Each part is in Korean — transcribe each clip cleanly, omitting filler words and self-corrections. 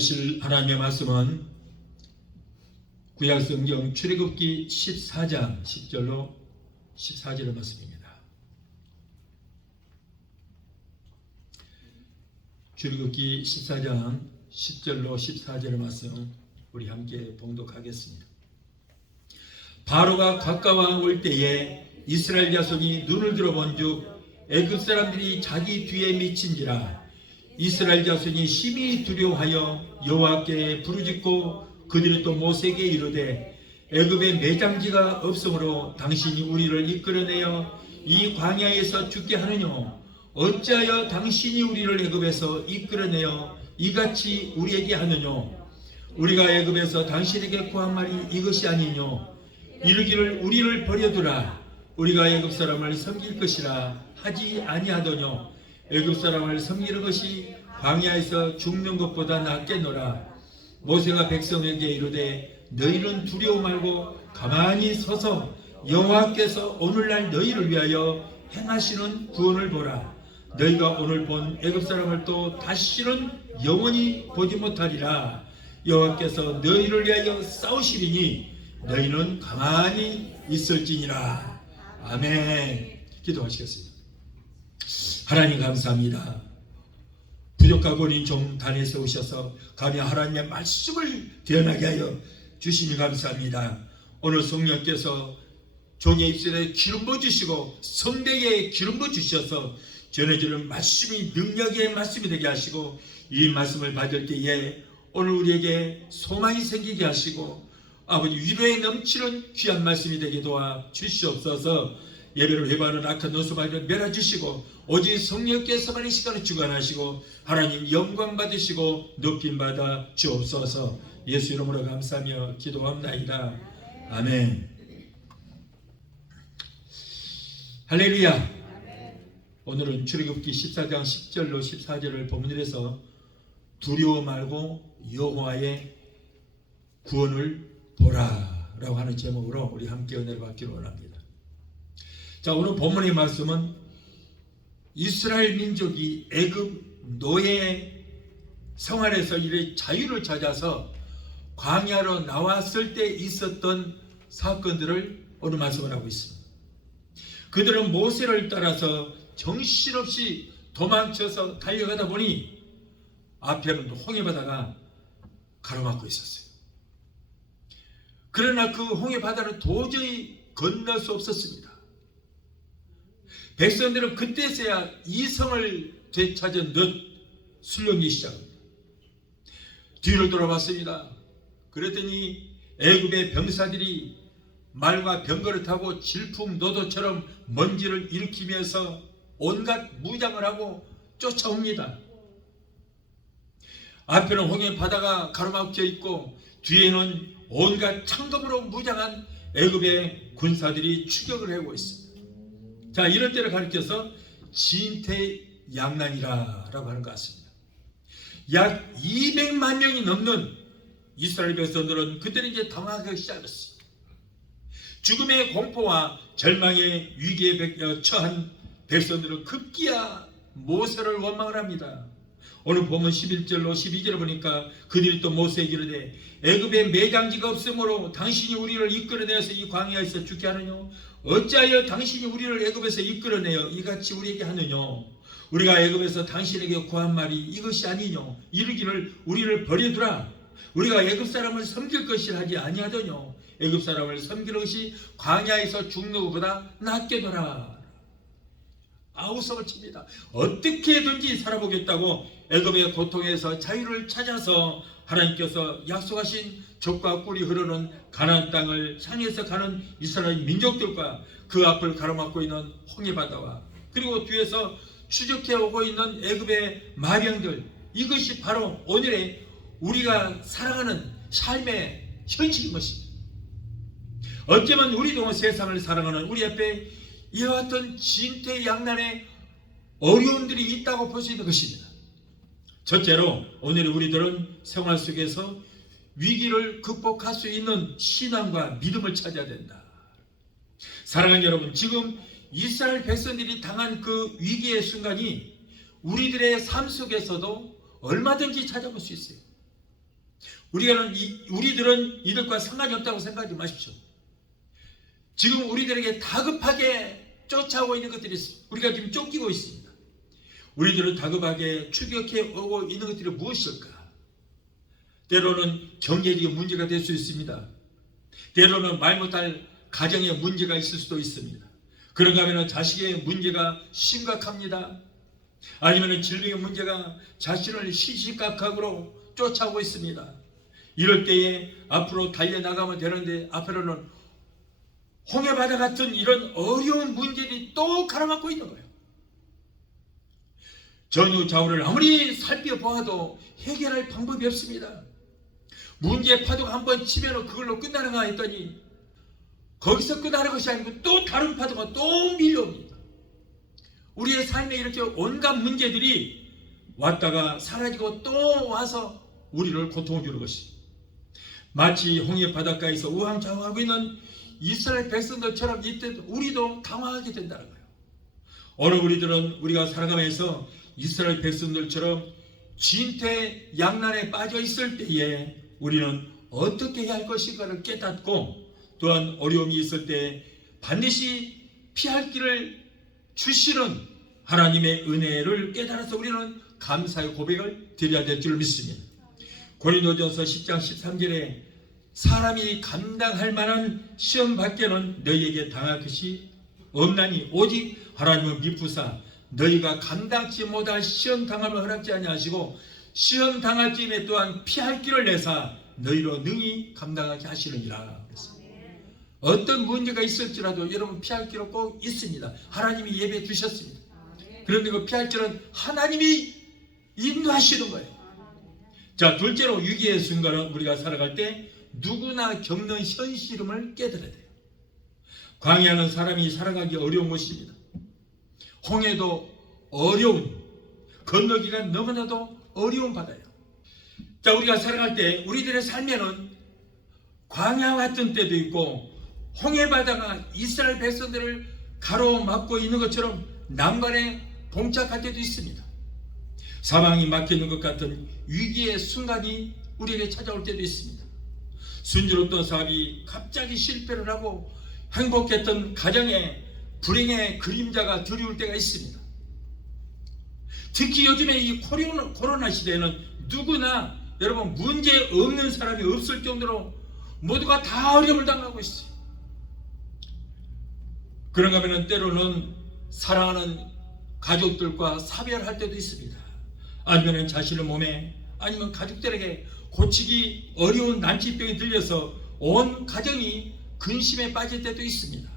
주실 하나님의 말씀은 구약성경 출애굽기 14장 10절로 14절의 말씀입니다. 출애굽기 14장 10절로 14절의 말씀 우리 함께 봉독하겠습니다. 바로가 가까워 올 때에 이스라엘 자손이 눈을 들어본즉 애굽 사람들이 자기 뒤에 미친지라. 이스라엘 자손이 심히 두려워하여 여호와께 부르짖고 그들이 또 모세에게 이르되 애굽에 매장지가 없으므로 당신이 우리를 이끌어내어 이 광야에서 죽게 하느냐. 어찌하여 당신이 우리를 애굽에서 이끌어내어 이같이 우리에게 하느냐. 우리가 애굽에서 당신에게 구한 말이 이것이 아니뇨. 이르기를 우리를 버려두라. 우리가 애굽 사람을 섬길 것이라 하지 아니하더뇨. 애굽 사람을 섬기는 것이 광야에서 죽는 것보다 낫겠노라. 모세가 백성에게 이르되 너희는 두려워 말고 가만히 서서 여호와께서 오늘날 너희를 위하여 행하시는 구원을 보라. 너희가 오늘 본 애굽 사람을 또 다시는 영원히 보지 못하리라. 여호와께서 너희를 위하여 싸우시리니 너희는 가만히 있을지니라. 아멘. 기도하시겠습니다. 하나님 감사합니다. 부족하고 본인 좀 단에서 오셔서 감히 하나님의 말씀을 대언하게 하여 주시니 감사합니다. 오늘 성령께서 종의 입술에 기름 부어주시고 성대에 기름 부어주셔서 전해주는 말씀이 능력의 말씀이 되게 하시고 이 말씀을 받을 때에 오늘 우리에게 소망이 생기게 하시고 아버지 위로에 넘치는 귀한 말씀이 되게 도와 주시옵소서. 예배를 회방하는 악한 노수바위를 멸하주시고 오직 성령께서만 이 시간을 주관하시고 하나님 영광 받으시고 높임 받아 주옵소서. 예수 이름으로 감사하며 기도합나이다. 아멘. 할렐루야. 오늘은 출애굽기 14장 10절로 14절을 본문으로 해서 두려워 말고 여호와의 구원을 보라 라고 하는 제목으로 우리 함께 은혜를 받기를 원합니다. 자, 오늘 본문의 말씀은 이스라엘 민족이 애굽 노예 생활에서 이래 자유를 찾아서 광야로 나왔을 때 있었던 사건들을 오늘 말씀을 하고 있습니다. 그들은 모세를 따라서 정신없이 도망쳐서 달려가다 보니 앞에는 홍해바다가 가로막고 있었어요. 그러나 그 홍해바다를 도저히 건널 수 없었습니다. 백성들은 그때서야 이성을 되찾은 듯 술렁이기 시작합니다. 뒤를 돌아봤습니다. 그랬더니 애굽의 병사들이 말과 병거를 타고 질풍노도처럼 먼지를 일으키면서 온갖 무장을 하고 쫓아옵니다. 앞에는 홍해 바다가 가로막혀 있고 뒤에는 온갖 창검으로 무장한 애굽의 군사들이 추격을 하고 있습니다. 자, 이럴 때를 가리켜서 진퇴양난이라고 하는 것 같습니다. 약 200만 명이 넘는 이스라엘 백성들은 그때는 이제 당황하기 시작했어요. 죽음의 공포와 절망의 위기에 처한 백성들은 급기야 모세를 원망을 합니다. 오늘 본문 11절로 12절을 보니까 그들이 또 모세에게 이르되 애굽에 매장지가 없으므로 당신이 우리를 이끌어내어서 이 광야에서 죽게 하느냐. 어찌하여 당신이 우리를 애굽에서 이끌어내어 이같이 우리에게 하느냐. 우리가 애굽에서 당신에게 구한 말이 이것이 아니냐. 이르기를 우리를 버려두라. 우리가 애굽 사람을 섬길 것이라 하지 아니하더냐. 애굽 사람을 섬기는 것이 광야에서 죽는 것보다 낫겠노라. 아우성을 칩니다. 어떻게든지 살아보겠다고 애굽의 고통에서 자유를 찾아서 하나님께서 약속하신 젖과 꿀이 흐르는 가나안 땅을 향해서 가는 이스라엘 민족들과 그 앞을 가로막고 있는 홍해바다와 그리고 뒤에서 추적해 오고 있는 애굽의 마병들, 이것이 바로 오늘의 우리가 살아가는 삶의 현실인 것입니다. 어쩌면 우리도 세상을 살아가는 우리 앞에 이와 같은 진퇴양난의 어려움들이 있다고 볼 수 있는 것입니다. 첫째로 오늘 우리들은 생활 속에서 위기를 극복할 수 있는 신앙과 믿음을 찾아야 된다. 사랑하는 여러분, 지금 이스라엘 백성들이 당한 그 위기의 순간이 우리들의 삶 속에서도 얼마든지 찾아볼 수 있어요. 우리들은 이들과 상관이 없다고 생각하지 마십시오. 지금 우리들에게 다급하게 쫓아오고 있는 것들이 있습니다. 우리가 지금 쫓기고 있습니다. 우리들은 다급하게 추격해 오고 있는 것들이 무엇일까? 때로는 경제적인 문제가 될 수 있습니다. 때로는 말 못할 가정에 문제가 있을 수도 있습니다. 그런가 하면 자식의 문제가 심각합니다. 아니면 질병의 문제가 자신을 시시각각으로 쫓아오고 있습니다. 이럴 때에 앞으로 달려나가면 되는데 앞으로는 홍해바다 같은 이런 어려운 문제들이 또 가로막고 있는 거예요. 전후좌우를 아무리 살펴보아도 해결할 방법이 없습니다. 문제의 파도가 한번 치면 그걸로 끝나는가 했더니 거기서 끝나는 것이 아니고 또 다른 파도가 또 밀려옵니다. 우리의 삶에 이렇게 온갖 문제들이 왔다가 사라지고 또 와서 우리를 고통을 주는 것이, 마치 홍해 바닷가에서 우왕좌왕하고 있는 이스라엘 백성들처럼 이때 우리도 당황하게 된다는 거예요. 오늘 우리들은 우리가 살아가면서 이스라엘 백성들처럼 진퇴양난에 빠져 있을 때에 우리는 어떻게 해야 할 것인가를 깨닫고, 또한 어려움이 있을 때 반드시 피할 길을 주시는 하나님의 은혜를 깨달아서 우리는 감사의 고백을 드려야 될 줄 믿습니다. 고린도전서 10장 13절에 사람이 감당할 만한 시험 밖에는 너희에게 당할 것이 없나니 오직 하나님은 미쁘사 너희가 감당치 못할 시험 당함을 허락지 아니하시고 시험 당할 쯤에 또한 피할 길을 내사 너희로 능히 감당하게 하시느니라. 어떤 문제가 있을지라도 여러분 피할 길은 꼭 있습니다. 하나님이 예배해 주셨습니다. 그런데 그 피할 길은 하나님이 인도하시는 거예요. 자, 둘째로 위기의 순간은 우리가 살아갈 때 누구나 겪는 현실임을 깨달아야 돼요. 광야는 사람이 살아가기 어려운 곳입니다. 홍해도 어려운, 건너기가 너무나도 어려운 바다예요. 자, 우리가 살아갈 때 우리들의 삶에는 광야 같은 때도 있고 홍해바다가 이스라엘 백성들을 가로막고 있는 것처럼 난관에 봉착할 때도 있습니다. 사방이 막히는 것 같은 위기의 순간이 우리에게 찾아올 때도 있습니다. 순조롭던 사업이 갑자기 실패를 하고 행복했던 가정에 불행의 그림자가 드리울 때가 있습니다. 특히 요즘에 이 코로나 시대에는 누구나 여러분 문제 없는 사람이 없을 정도로 모두가 다 어려움을 당하고 있어요. 그런가 하면 때로는 사랑하는 가족들과 사별할 때도 있습니다. 아니면 자신의 몸에, 아니면 가족들에게 고치기 어려운 난치병이 들려서 온 가정이 근심에 빠질 때도 있습니다.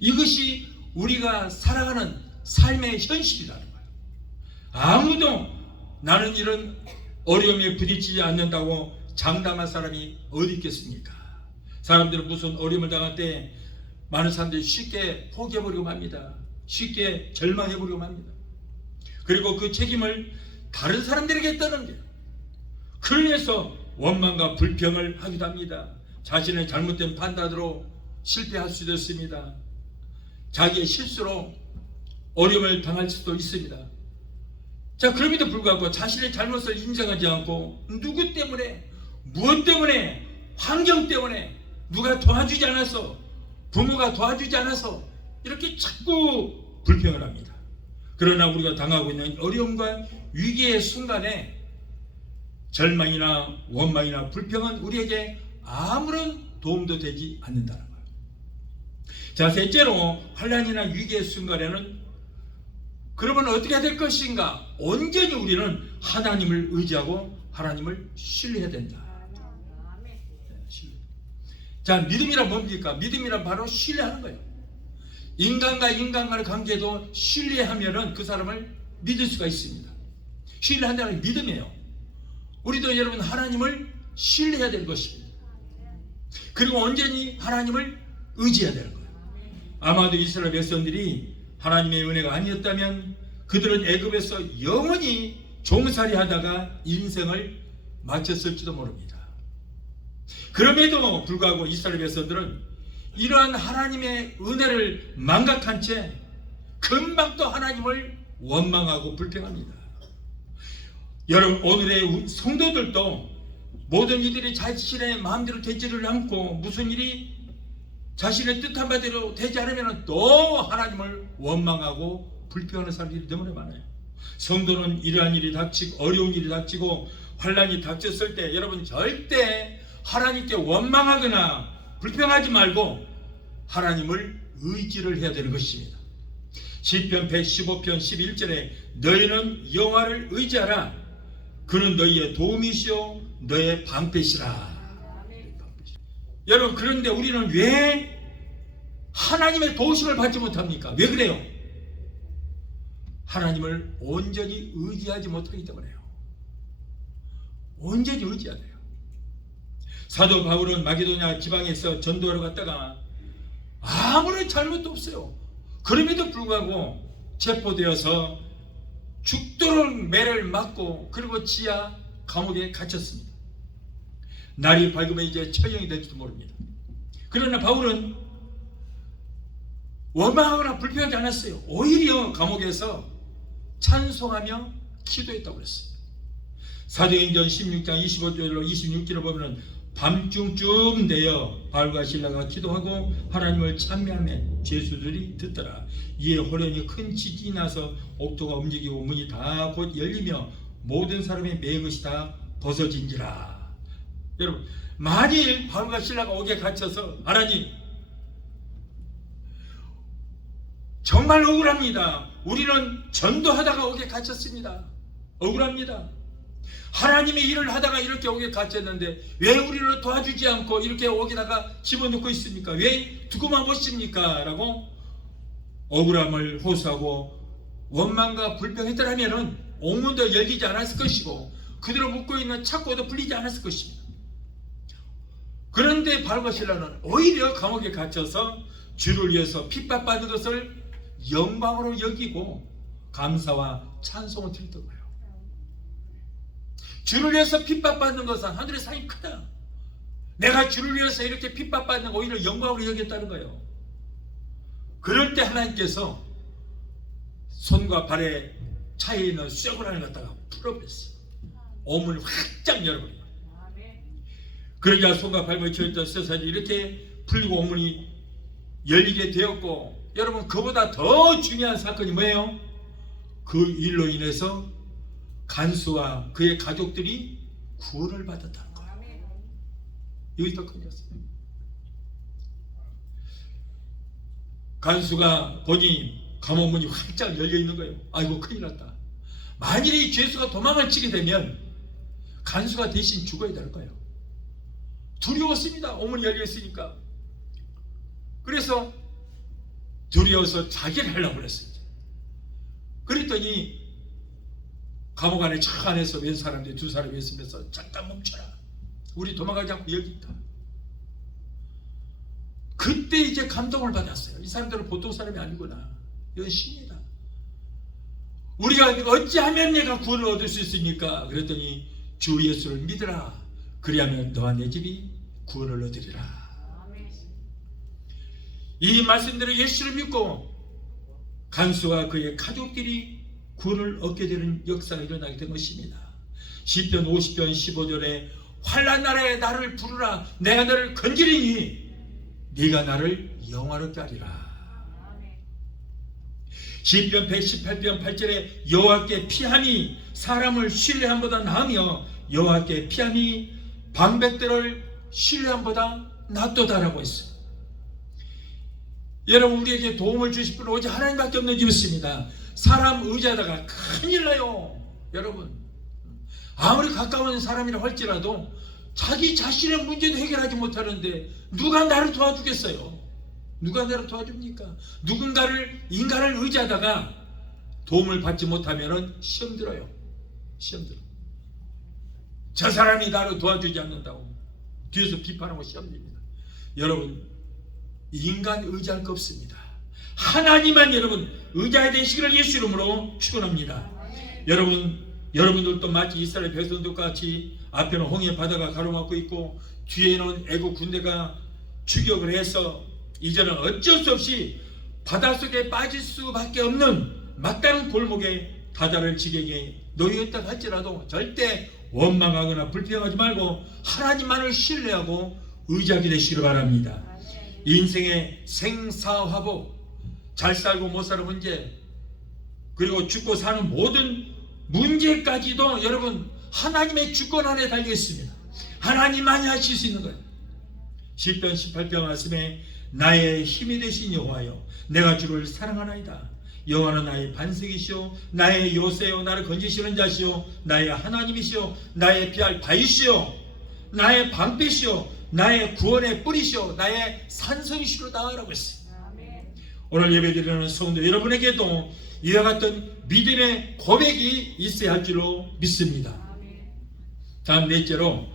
이것이 우리가 살아가는 삶의 현실이라는 거예요. 아무도 나는 이런 어려움에 부딪히지 않는다고 장담할 사람이 어디 있겠습니까? 사람들은 무슨 어려움을 당할 때 많은 사람들이 쉽게 포기해버리고 맙니다. 쉽게 절망해버리고 맙니다. 그리고 그 책임을 다른 사람들에게 떠넘겨요. 그래서 원망과 불평을 하기도 합니다. 자신의 잘못된 판단으로 실패할 수도 있습니다. 자기의 실수로 어려움을 당할 수도 있습니다. 자, 그럼에도 불구하고 자신의 잘못을 인정하지 않고 누구 때문에, 무엇 때문에, 환경 때문에, 누가 도와주지 않아서, 부모가 도와주지 않아서 이렇게 자꾸 불평을 합니다. 그러나 우리가 당하고 있는 어려움과 위기의 순간에 절망이나 원망이나 불평은 우리에게 아무런 도움도 되지 않는다는 거예요. 자, 셋째로 환난이나 위기의 순간에는 그러면 어떻게 해야 될 것인가? 온전히 우리는 하나님을 의지하고 하나님을 신뢰해야 된다. 자, 믿음이란 뭡니까? 믿음이란 바로 신뢰하는 거예요. 인간과 인간 간의 관계도 신뢰하면은 그 사람을 믿을 수가 있습니다. 신뢰한다는 게 믿음이에요. 우리도 여러분 하나님을 신뢰해야 될 것입니다. 그리고 온전히 하나님을 의지해야 되는 거예요. 아마도 이스라엘 백성들이 하나님의 은혜가 아니었다면 그들은 애굽에서 영원히 종살이 하다가 인생을 마쳤을지도 모릅니다. 그럼에도 불구하고 이스라엘 백성들은 이러한 하나님의 은혜를 망각한 채 금방 또 하나님을 원망하고 불평합니다. 여러분, 오늘의 성도들도 모든 이들이 자신의 마음대로 되지를 않고 무슨 일이 자신의 뜻한 바대로 되지 않으면 또 하나님을 원망하고 불평하는 사람들이 너무나 많아요. 성도는 이러한 일이 닥치고 어려운 일이 닥치고 환난이 닥쳤을 때 여러분 절대 하나님께 원망하거나 불평하지 말고 하나님을 의지를 해야 되는 것입니다. 시편 115편 11절에 너희는 여호와를 의지하라. 그는 너희의 도움이시오 너의 방패시라. 여러분 그런데 우리는 왜 하나님의 도우심을 받지 못합니까? 왜 그래요? 하나님을 온전히 의지하지 못하기 때문에요. 온전히 의지해야 돼요. 사도 바울은 마게도냐 지방에서 전도하러 갔다가 아무런 잘못도 없어요. 그럼에도 불구하고 체포되어서 죽도록 매를 맞고 그리고 지하 감옥에 갇혔습니다. 날이 밝으면 이제 처형이 될지도 모릅니다. 그러나 바울은 원망하거나 불평하지 않았어요. 오히려 감옥에서 찬송하며 기도했다고 그랬어요. 사도행전 16장 25절로 26절을 보면 밤중쯤 되어 바울과 실라가 기도하고 하나님을 찬미하며 죄수들이 듣더라. 이에 호련히 큰 지진이 나서 옥토가 움직이고 문이 다 곧 열리며 모든 사람의 매것이 다 벗어진지라. 여러분 만일 바울과 실라가 옥에 갇혀서 하나님 정말 억울합니다. 우리는 전도하다가 옥에 갇혔습니다. 억울합니다. 하나님의 일을 하다가 이렇게 옥에 갇혔는데 왜 우리를 도와주지 않고 이렇게 옥에다가 집어넣고 있습니까? 왜 두고만 보십니까? 라고 억울함을 호소하고 원망과 불평했더라면 옥문도 열리지 않았을 것이고 그대로 묶고 있는 착고도 풀리지 않았을 것입니다. 그런데 바울과 실라는 오히려 감옥에 갇혀서 주를 위해서 핍박받는 것을 영광으로 여기고 감사와 찬송을 드렸던 거예요. 주를 위해서 핍박받는 것은 하늘의 상이 크다. 내가 주를 위해서 이렇게 핍박받는 거 오히려 영광으로 여겼다는 거예요. 그럴 때 하나님께서 손과 발에 차에 있는 쇠고랑을 갖다가 풀어버렸어요. 오문을 확장 열어버려요. 그러자 손과 발에 쥐어있던 쇠살이 이렇게 풀리고 오문이 열리게 되었고, 여러분 그보다 더 중요한 사건이 뭐예요? 그 일로 인해서 간수와 그의 가족들이 구원을 받았다는 거예요. 이것이 더 큰 것입니다. 간수가 보니 감옥문이 활짝 열려 있는 거예요. 아이고 큰일 났다. 만일에 이 죄수가 도망을 치게 되면 간수가 대신 죽어야 될 거예요. 두려웠습니다. 오문이 열려 있으니까. 그래서 두려워서 자기를 하려고 그랬어요. 그랬더니 감옥 안에 저 안에서 웬 사람들이 두 사람이 있으면서 잠깐 멈춰라. 우리 도망가지 않고 여기 있다. 그때 이제 감동을 받았어요. 이 사람들은 보통 사람이 아니구나. 이건 신이다. 우리가 어찌하면 내가 구원을 얻을 수 있습니까? 그랬더니 주 예수를 믿으라. 그리하면 너와 내 집이 구원을 얻으리라. 이 말씀대로 예수를 믿고 간수와 그의 가족들이 구원을 얻게 되는 역사가 일어나게 된 것입니다. 시편 50편 15절에 환난 날에 나를 부르라. 내가 너를 건지리니 네가 나를 영화롭게 하리라. 시편 118편 8절에 여호와께 피함이 사람을 신뢰함보다 나으며 여호와께 피함이 방백들을 신뢰함보다 낫도다라고 했어요. 여러분 우리에게 도움을 주실 분은 오직 하나님밖에 없는 것입니다. 사람 의지하다가 큰일 나요. 여러분 아무리 가까운 사람이라 할지라도 자기 자신의 문제도 해결하지 못하는데 누가 나를 도와주겠어요? 누가 나를 도와줍니까? 누군가를 인간을 의지하다가 도움을 받지 못하면 시험 들어요. 시험 들어. 저 사람이 나를 도와주지 않는다고 뒤에서 비판하고 시험 듭니다. 여러분 인간 의지할 거 없습니다. 하나님만 여러분 의지해야 되시기를 예수 이름으로 축원합니다. 여러분들도 마치 이스라엘 백성들과 같이 앞에는 홍해 바다가 가로막고 있고 뒤에는 애국 군대가 추격을 해서 이제는 어쩔 수 없이 바닷속에 빠질 수밖에 없는 막다른 골목에 바다를 지경에 놓여있다 할지라도 절대 원망하거나 불평하지 말고 하나님만을 신뢰하고 의지하게 되시기를 바랍니다. 인생의 생사화복, 잘 살고 못 사는 문제, 그리고 죽고 사는 모든 문제까지도 여러분 하나님의 주권 안에 달려 있습니다. 하나님만이 하실 수 있는 거예요. 시편 18편 말씀에 나의 힘이 되신 여호와여, 내가 주를 사랑하나이다. 여호와는 나의 반석이시오, 나의 요새요, 나를 건지시는 자시오, 나의 하나님이시오, 나의 피할 바위시오, 나의 방패시오, 나의 구원의 뿌리시오, 나의 산성이시로다 라고 했어요. 오늘 예배드리는 성도 여러분에게도 이와 같은 믿음의 고백이 있어야 할 줄로 믿습니다. 다음 넷째로,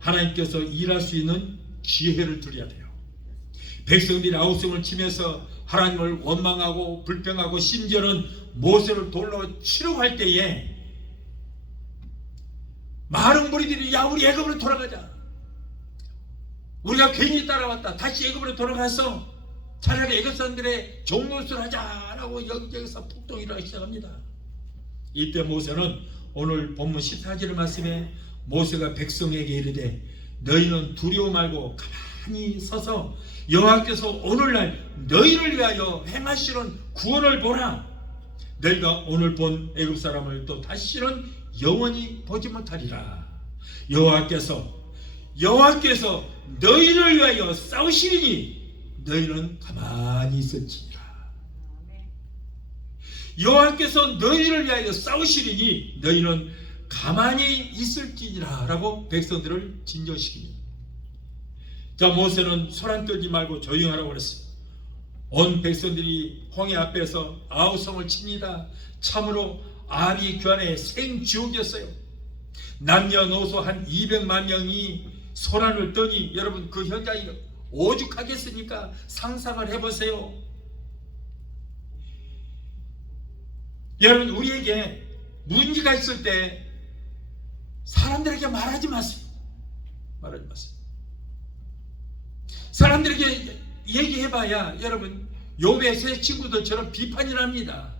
하나님께서 일할 수 있는 기회를 드려야 돼요. 백성들이 아우성을 치면서 하나님을 원망하고 불평하고 심지어는 모세를 돌로 치려고 할 때에 많은 무리들이 야 우리 애굽으로 돌아가자, 우리가 괜히 따라왔다, 다시 애굽으로 돌아가서 차라리 애굽 사람들의 종노릇을 하자라고 여기저기서 폭동이 일어나기 시작합니다. 이때 모세는 오늘 본문 14절 말씀에 모세가 백성에게 이르되 너희는 두려워 말고 가만히 서서 여호와께서 오늘날 너희를 위하여 행하시는 구원을 보라. 너희가 오늘 본 애굽 사람을 또 다시는 영원히 보지 못하리라. 여호와께서 너희를 위하여 싸우시리니 너희는 가만히 있을지니라. 여호와께서 너희를 위하여 싸우시리니 너희는 가만히 있을지니라 라고 백성들을 진정시킵니다. 자, 모세는 소란 떨지 말고 조용하라고 그랬어요. 온 백성들이 홍해 앞에서 아우성을 칩니다. 참으로 아비 규환의 생지옥이었어요. 남녀노소 한 200만 명이 소란을 떠니 여러분 그 현장이 오죽하겠습니까? 상상을 해보세요. 여러분 우리에게 문제가 있을 때 사람들에게 말하지 마세요. 말하지 마세요. 사람들에게 얘기해봐야 여러분 욥의 세 친구들처럼 비판이 납니다.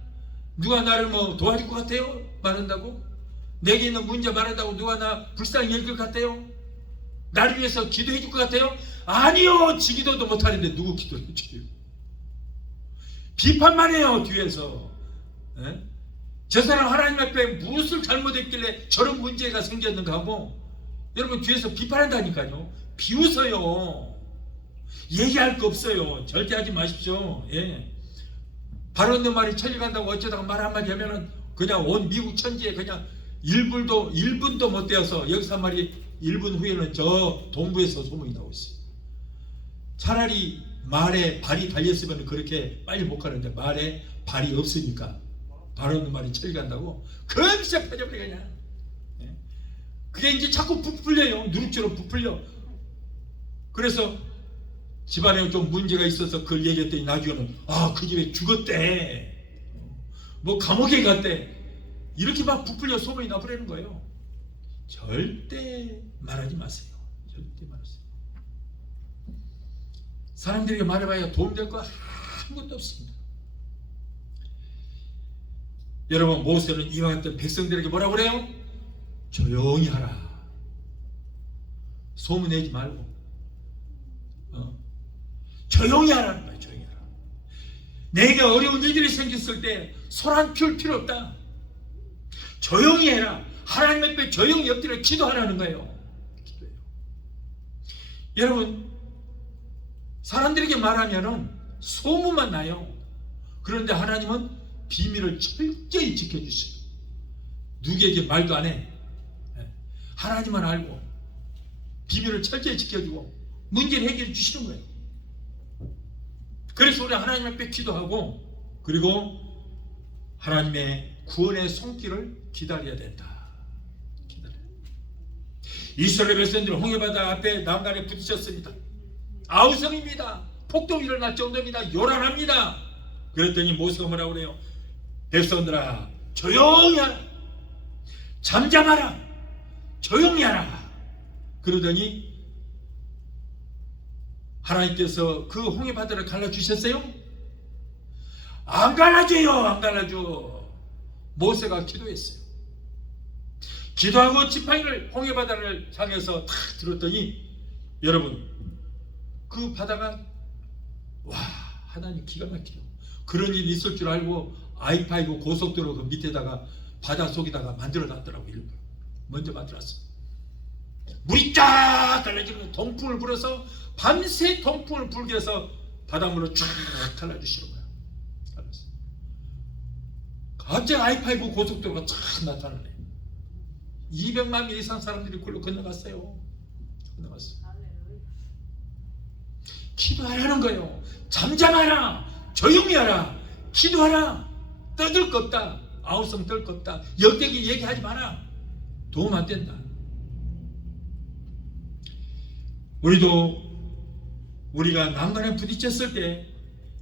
누가 나를 뭐 도와줄 것 같아요? 말한다고? 내게 있는 문제 말한다고 누가 나 불쌍히 여길 것 같아요? 나를 위해서 기도해 줄 것 같아요? 아니요, 지기도도 못하는데 누구 기도해 주세요? 비판만 해요 뒤에서. 에? 저 사람 하나님 앞에 무엇을 잘못했길래 저런 문제가 생겼는가 하고 여러분 뒤에서 비판한다니까요. 비웃어요. 얘기할 거 없어요. 절대 하지 마십시오. 예. 발 없는 말이 천리 간다고 어쩌다가 말 한마디 하면은 그냥 온 미국 천지에 그냥 1분도 못 되어서 여기서 한 말이 1분 후에는 저 동부에서 소문이 나고 있어요. 차라리 말에 발이 달렸으면 그렇게 빨리 못 가는데 말에 발이 없으니까 발 없는 말이 천리 간다고 금세 퍼져버려 그냥. 예. 그게 이제 자꾸 부풀려요. 누룩처럼 부풀려. 그래서 집안에 좀 문제가 있어서 그걸 얘기했더니 나중에는 그 집에 죽었대, 뭐 감옥에 갔대, 이렇게 막 부풀려 소문이 나버리는 거예요. 절대 말하지 마세요. 절대 말하세요. 사람들에게 말해봐야 도움될 거 아무것도 없습니다. 여러분 모세는 이와 같은 백성들에게 뭐라고 그래요? 조용히 하라. 소문내지 말고 조용히 하라는 거예요. 조용히 하라. 내게 어려운 일들이 생겼을 때 소란 피울 필요 없다. 조용히 해라. 하나님 앞에 조용히 엎드려 기도하라는 거예요. 기도해요. 여러분 사람들에게 말하면은 소문만 나요. 그런데 하나님은 비밀을 철저히 지켜주셔요. 누구에게 말도 안 해. 하나님만 알고 비밀을 철저히 지켜주고 문제를 해결해 주시는 거예요. 그래서 우리 하나님 앞에 기도하고 그리고 하나님의 구원의 손길을 기다려야 된다. 이스라엘 백성들은 홍해바다 앞에 난간에 부딪혔습니다. 아우성입니다. 폭동이 일어날 정도입니다. 요란합니다. 그랬더니 모세가 뭐라고 그래요? 백성들아 조용히 하라. 잠잠하라. 조용히 하라. 그러더니 하나님께서 그 홍해바다를 갈라주셨어요? 안 갈라줘요. 안 갈라줘. 모세가 기도했어요. 기도하고 지팡이를 홍해바다를 향해서 탁 들었더니 여러분 그 바다가 와 하나님 기가 막혀요. 그런 일이 있을 줄 알고 I-5 고속도로 그 밑에다가 바다 속에다가 만들어 놨더라고요. 먼저 만들었어. 물이 쫙 갈라지는 동풍을 불어서 밤새 동풍을 불게 해서 바닷물을 쫙 갈라주시는 거야. 갑자기 I-5 고속도로가 쫙 나타나네. 200만 명 이상 사람들이 그걸로 건너갔어요. 기도하라는 거예요. 잠잠하라. 조용히 하라. 기도하라. 떠들 거 없다. 아우성 떨 거 없다. 역대기 얘기하지 마라. 도움 안 된다. 우리가 난관에 부딪혔을 때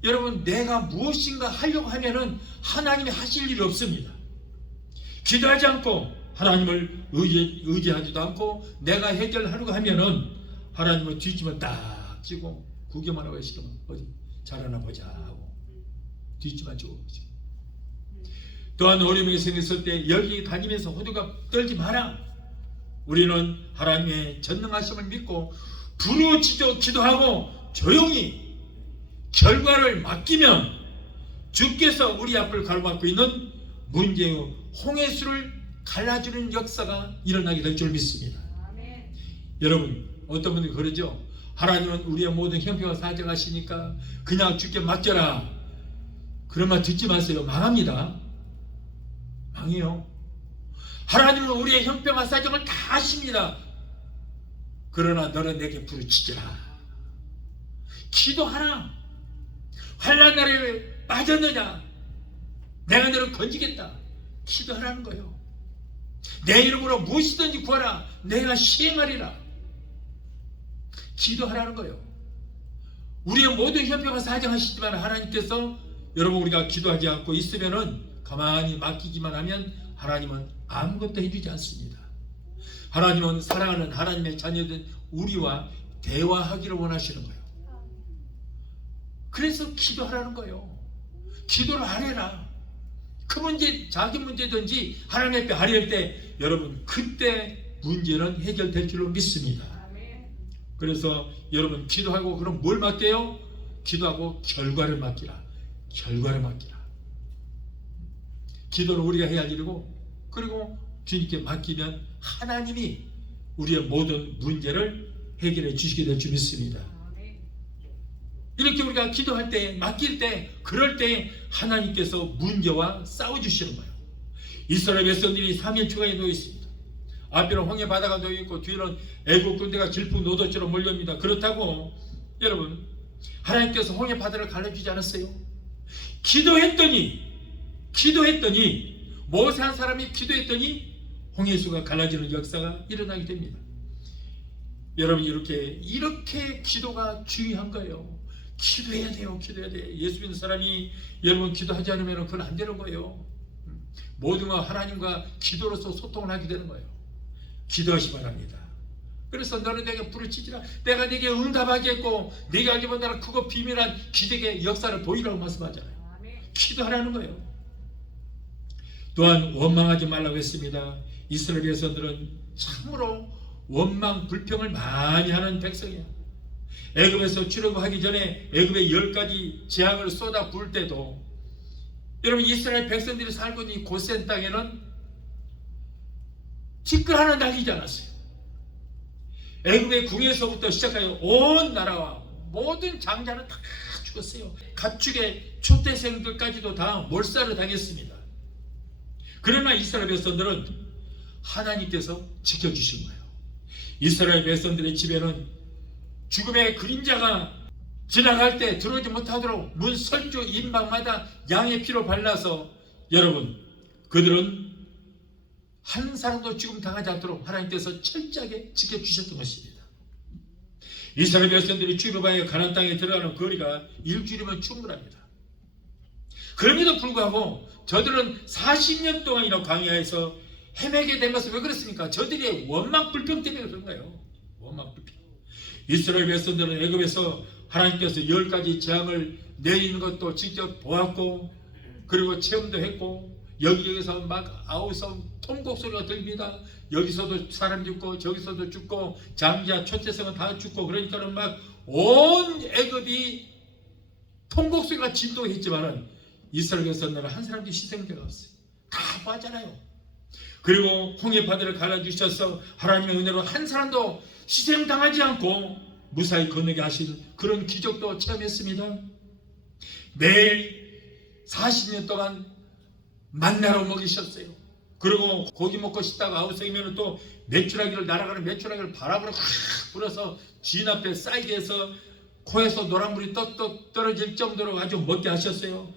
여러분 내가 무엇인가 하려고 하면은 하나님이 하실 일이 없습니다. 기도하지 않고 하나님을 의지하지도 않고 내가 해결하려고 하면은 하나님을 뒷짐을 딱 쥐고 구경만 하고 있으면 어디 잘하나 보자 하고 뒷짐만 쥐고 또한 어려움이 생겼을 때 여기 다니면서 호들갑 떨지 마라. 우리는 하나님의 전능하심을 믿고 부르짖어 기도하고 조용히 결과를 맡기면 주께서 우리 앞을 가로막고 있는 문제의 홍해수를 갈라주는 역사가 일어나게 될 줄 믿습니다. 아멘. 여러분 어떤 분들이 그러죠. 하나님은 우리의 모든 형편을 사정하시니까 그냥 주께 맡겨라. 그런 말 듣지 마세요. 망합니다. 망해요. 하나님은 우리의 형편과 사정을 다 아십니다. 그러나 너는 내게 부르짖으라. 기도하라. 환난 날에 빠졌느냐? 내가 너를 건지겠다. 기도하라는 거예요. 내 이름으로 무엇이든지 구하라. 내가 시행하리라. 기도하라는 거예요. 우리의 모든 형편과 사정하시지만 하나님께서 여러분 우리가 기도하지 않고 있으면은 가만히 맡기기만 하면 하나님은 아무것도 해주지 않습니다. 하나님은 사랑하는 하나님의 자녀된 우리와 대화하기를 원하시는 거예요. 그래서 기도하라는 거예요. 기도를 하래라. 그 문제, 자기 문제든지 하나님 앞에 하려할 때 여러분 그때 문제는 해결될 줄로 믿습니다. 그래서 여러분 기도하고 그럼 뭘 맡겨요? 기도하고 결과를 맡기라. 결과를 맡기라. 기도는 우리가 해야 할 일이고 그리고 주님께 맡기면 하나님이 우리의 모든 문제를 해결해 주시게 될 줄 믿습니다. 이렇게 우리가 기도할 때 맡길 때 그럴 때 하나님께서 문제와 싸워주시는 거예요. 이스라엘 백성들이 3일 추가에 놓여 있습니다. 앞에는 홍해 바다가 놓여 있고 뒤에는 애국 군대가 질풍 노도처럼 몰려옵니다. 그렇다고 여러분 하나님께서 홍해 바다를 갈라주지 않았어요. 기도했더니 모세 한 사람이 기도했더니 홍해수가 갈라지는 역사가 일어나게 됩니다. 여러분 이렇게 기도가 중요한 거예요. 기도해야 돼요. 기도해야 돼요. 예수 믿는 사람이 여러분 기도하지 않으면 그건 안 되는 거예요. 모든 건 하나님과 기도로서 소통을 하게 되는 거예요. 기도하시 바랍니다. 그래서 너는 내게 부르짖으라. 내가 네게 응답하겠고 네가 알기보다 나는 크고 비밀한 기적의 역사를 보이라고 말씀하잖아요. 기도하라는 거예요. 또한 원망하지 말라고 했습니다. 이스라엘 백성들은 참으로 원망 불평을 많이 하는 백성이에요. 애굽에서 출애굽하기 전에 애굽에 10가지 재앙을 쏟아 부을 때도 여러분 이스라엘 백성들이 살고 있는 이 고센 땅에는 티끌 하나 날리지 않았어요. 애굽의 궁에서부터 시작하여 온 나라와 모든 장자는 다 죽었어요. 가축의 초태생들까지도 다 몰살을 당했습니다. 그러나 이스라엘 백성들은 하나님께서 지켜주신 거예요. 이스라엘 백성들의 집에는 죽음의 그림자가 지나갈 때 들어오지 못하도록 문 설주 임방마다 양의 피로 발라서 여러분 그들은 한 사람도 죽음 당하지 않도록 하나님께서 철저하게 지켜주셨던 것입니다. 이스라엘 백성들이 출애굽하여 가나안 땅에 들어가는 거리가 일주일이면 충분합니다. 그럼에도 불구하고 저들은 40년 동안이나 광야에서 헤매게 된 것은 왜 그렇습니까? 저들의 원망 불평 때문에 그런 거예요. 원망 불평. 이스라엘 백성들은 애굽에서 하나님께서 10가지 재앙을 내리는 것도 직접 보았고 그리고 체험도 했고 여기저기서 막 아우성 통곡 소리가 들립니다. 여기서도 사람 죽고 저기서도 죽고 장자 초태성은 다 죽고 그러니까는 막 온 애굽이 통곡 소리가 진동했지만은 이스라엘 백성들은 한 사람도 희생자가 없어요. 다 빠잖아요. 그리고 홍해바다를 갈라주셔서 하나님의 은혜로 한 사람도 희생당하지 않고 무사히 건너게 하신 그런 기적도 체험했습니다. 매일 40년 동안 만나로 먹이셨어요. 그리고 고기 먹고 싶다가 아우성이면 또 메추라기를 날아가는 메추라기를 바람으로 확 불어서 진 앞에 쌓이게 해서 코에서 노란물이 떡떡 떨어질 정도로 아주 먹게 하셨어요.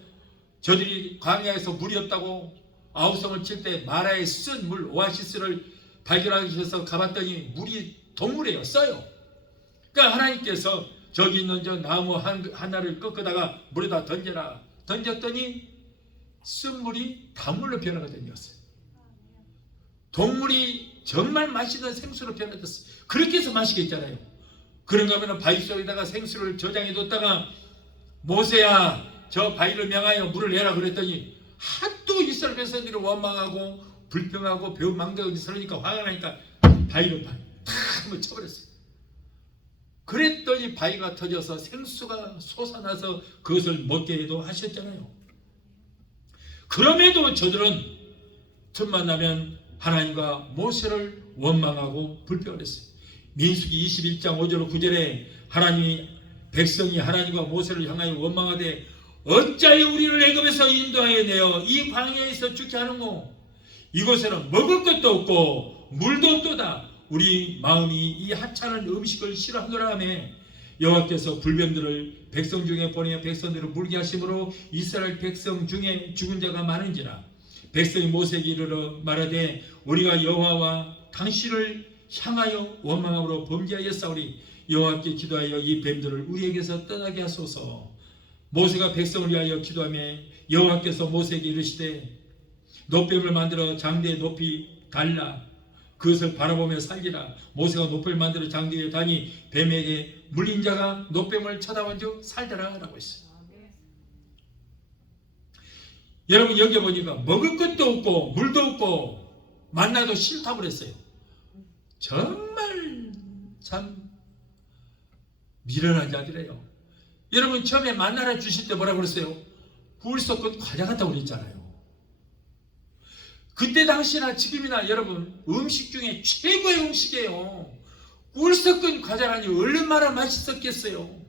저들이 광야에서 물이 없다고 아우성을 칠 때 마라의 쓴 물 오아시스를 발견하셔서 가봤더니 물이 동물이에요. 써요. 그러니까 하나님께서 저기 있는 저 나무 하나를 꺾다가 물에다 던져라. 던졌더니 쓴 물이 단물로 변화가 되었어요. 동물이 정말 맛있는 생수로 변화됐어요. 그렇게 해서 맛있겠잖아요. 그런가 하면 바위 속에다가 생수를 저장해뒀다가 모세야 저 바위를 명하여 물을 내라 그랬더니 하도 이스라엘 백성들이 원망하고 불평하고 배운 망대가 있으니까 화가 나니까 바위를 탁 한번 쳐버렸어요. 그랬더니 바위가 터져서 생수가 솟아나서 그것을 먹게 해도 하셨잖아요. 그럼에도 저들은 틈만 나면 하나님과 모세를 원망하고 불평을 했어요. 민수기 21장 5절 9절에 하나님이 백성이 하나님과 모세를 향하여 원망하되 어찌하여 우리를 애굽에서 인도하여 내어 이 광야에서 죽게 하는고 이곳에는 먹을 것도 없고 물도 없도다. 우리 마음이 이 하찮은 음식을 싫어하노라 하며 여호와께서 불뱀들을 백성 중에 보내어 백성들을 물게 하심으로 이스라엘 백성 중에 죽은 자가 많은지라. 백성이 모세에게 이르러 말하되 우리가 여호와와 당신을 향하여 원망함으로 범죄하였사오니 여호와께 기도하여 이 뱀들을 우리에게서 떠나게 하소서. 모세가 백성을 위하여 기도하며 여호와께서 모세에게 이르시되 놋뱀을 만들어 장대에 높이 달라 그것을 바라보며 살리라. 모세가 놋뱀을 만들어 장대에 다니 뱀에게 물린 자가 놋뱀을 쳐다본 즉 살더라 라고 했어요. 여러분 여기 보니까 먹을 것도 없고 물도 없고 만나도 싫다고 그랬어요. 정말 참 미련한 자들이에요. 여러분 처음에 만나라 주실 때 뭐라고 그랬어요? 꿀 섞은 과자 같다고 그랬잖아요. 그때 당시나 지금이나 여러분 음식 중에 최고의 음식이에요. 꿀 섞은 과자라니 얼마나 맛있었겠어요.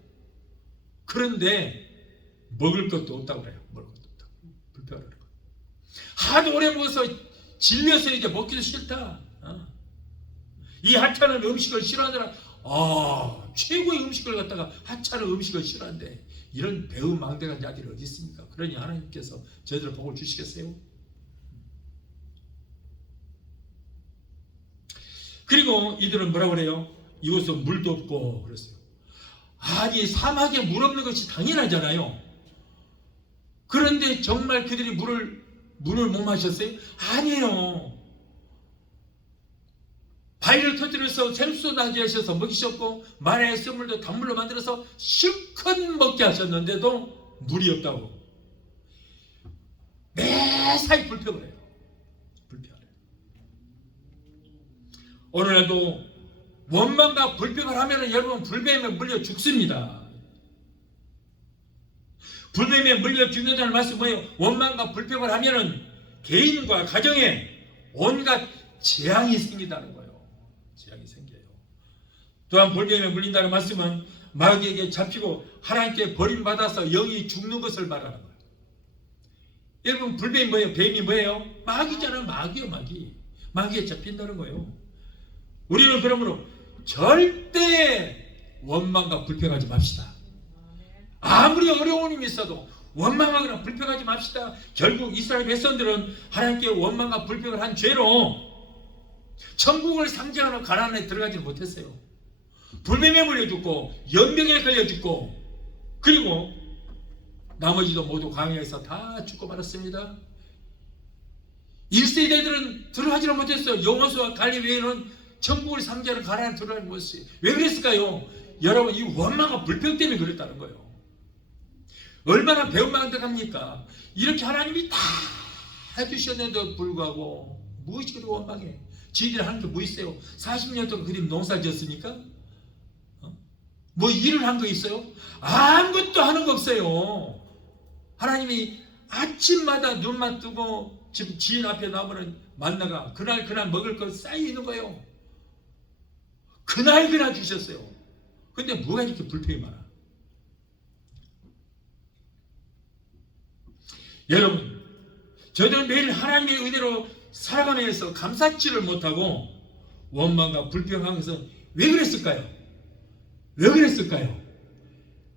그런데 먹을 것도 없다고 그래요. 먹을 것도 없다고. 불편하는 거. 하도 오래 먹어서 질려서 이제 먹기도 싫다. 이 하찮은 음식을 싫어하느라 최고의 음식을 갖다가 하찮은 음식을 싫어한대. 이런 배운 망대가 자들이 어디 있습니까? 그러니 하나님께서 저희들 복을 주시겠어요? 그리고 이들은 뭐라고 그래요? 이곳은 물도 없고 그랬어요. 아니 사막에 물 없는 것이 당연하잖아요. 그런데 정말 그들이 물을 못 마셨어요? 아니에요. 바위를 터뜨려서 생수 나게 하셔서 먹이셨고 마라의 쓴물도 단물로 만들어서 실컷 먹게 하셨는데도 물이 없다고 매사에 불평을 해요. 불평을 해요. 오늘날도 원망과 불평을 하면 여러분 불뱀에 물려 죽습니다. 불뱀에 물려 죽는다는 말씀 뭐예요? 원망과 불평을 하면 개인과 가정에 온갖 재앙이 생긴다는 거예요. 재앙이 생겨요. 또한 불뱀에 물린다는 말씀은 마귀에게 잡히고 하나님께 버림받아서 영이 죽는 것을 말하는 거예요. 여러분 불뱀이 뭐예요? 뱀이 뭐예요? 마귀잖아요. 마귀요 마귀. 마귀에 잡힌다는 거예요. 우리는 그러므로 절대 원망과 불평하지 맙시다. 아무리 어려운 일이 있어도 원망하거나 불평하지 맙시다. 결국 이스라엘 백성들은 하나님께 원망과 불평을 한 죄로 천국을 상징하는 가나안에 들어가지 못했어요. 불뱀에 물려 죽고 연병에 걸려 죽고 그리고 나머지도 모두 광야에서 다 죽고 말았습니다. 1세대들은 들어가지를 못했어요. 여호수아 갈렙 외에는 천국을 상징하는 가나안에 들어가지 못했어요. 왜 그랬을까요? 여러분 이 원망과 불평 때문에 그랬다는 거예요. 얼마나 배은망덕합니까? 이렇게 하나님이 다 해주셨는데도 불구하고 무엇이 그리 원망해? 지들이 하는 게 뭐 있어요? 40년 동안 그림 농사 지었으니까? 뭐 일을 한 거 있어요? 아무것도 하는 거 없어요. 하나님이 아침마다 눈만 뜨고 지금 지인 앞에 나오면 만나가 그날 먹을 거 쌓여 있는 거예요. 그날 주셨어요. 근데 뭐가 이렇게 불평이 많아? 여러분, 저희들은 매일 하나님의 은혜로 살아가면서 감사치를 못하고 원망과 불평하면서 왜 그랬을까요? 왜 그랬을까요?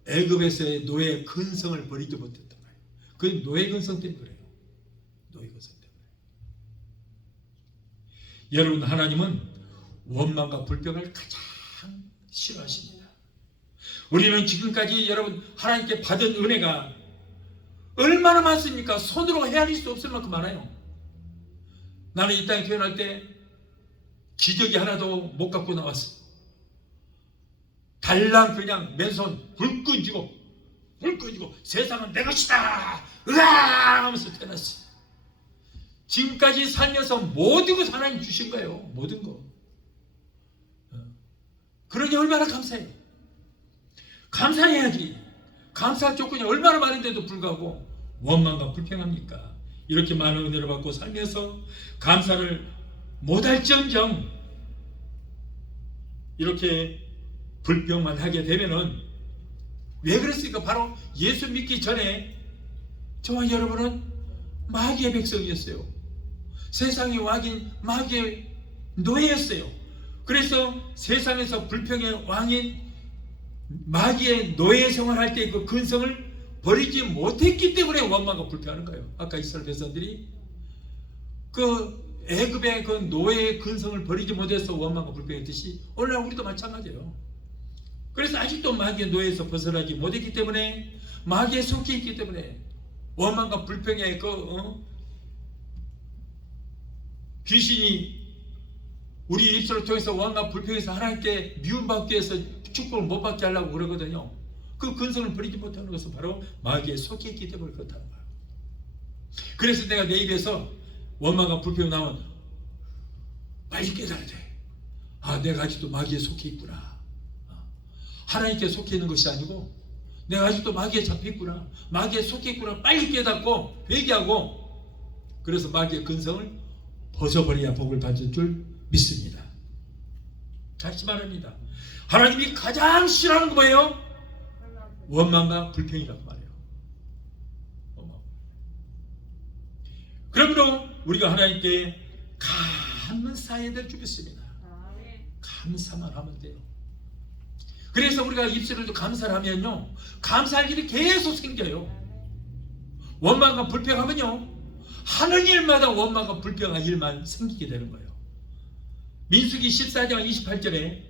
애굽에서의 노예 근성을 버리지 못했던 거예요. 그 노예 근성 때문에 그래요. 노예 근성 때문에. 여러분, 하나님은 원망과 불평을 가장 싫어하십니다. 우리는 지금까지 여러분 하나님께 받은 은혜가 얼마나 많습니까? 손으로 헤아릴 수 없을 만큼 많아요. 나는 이 땅에 태어날 때 기저귀 하나도 못 갖고 나왔어. 달랑 그냥 맨손 불 끈지고 세상은 내 것이다 으아 하면서 태어났어. 지금까지 살면서 모든 것 하나님 주신 거예요. 모든 거. 그러니 얼마나 감사해요. 감사해야지. 감사할 조건이 얼마나 많은데도 불구하고 원망과 불평합니까? 이렇게 많은 은혜를 받고 살면서 감사를 못할지언정 이렇게 불평만 하게 되면은 왜 그랬습니까? 바로 예수 믿기 전에 저와 여러분은 마귀의 백성이었어요. 세상의 왕인 마귀의 노예였어요. 그래서 세상에서 불평의 왕인 마귀의 노예 생활할 때 그 근성을 버리지 못했기 때문에 원망과 불평하는 거예요. 아까 이스라엘 백성들이 그 애굽의 그 노예의 근성을 버리지 못해서 원망과 불평했듯이 오늘날 우리도 마찬가지예요. 그래서 아직도 마귀의 노예에서 벗어나지 못했기 때문에 마귀에 속해 있기 때문에 원망과 불평의 귀신이 우리 입술을 통해서 원망과 불평해서 하나님께 미움받기 위해서 축복을 못 받게 하려고 그러거든요. 그 근성을 버리지 못하는 것은 바로 마귀에 속해 있기 때문에 그렇다는 거예요. 그래서 내가 내 입에서 원망과 불평이 나오면 빨리 깨달아야 돼. 아, 내가 아직도 마귀에 속해 있구나. 하나님께 속해 있는 것이 아니고 내가 아직도 마귀에 잡혀 있구나. 마귀에 속해 있구나. 빨리 깨닫고 회개하고 그래서 마귀의 근성을 벗어버려야 복을 받을 줄 믿습니다. 다시 말합니다. 하나님이 가장 싫어하는 거 뭐예요? 원망과 불평이라고 말해요. 그러므로 우리가 하나님께 감사해야 될 줄 믿습니다. 감사만 하면 돼요. 그래서 우리가 입술로도 감사를 하면요, 감사할 일이 계속 생겨요. 원망과 불평하면요, 하는 일마다 원망과 불평할 일만 생기게 되는 거예요. 민수기 14장 28절에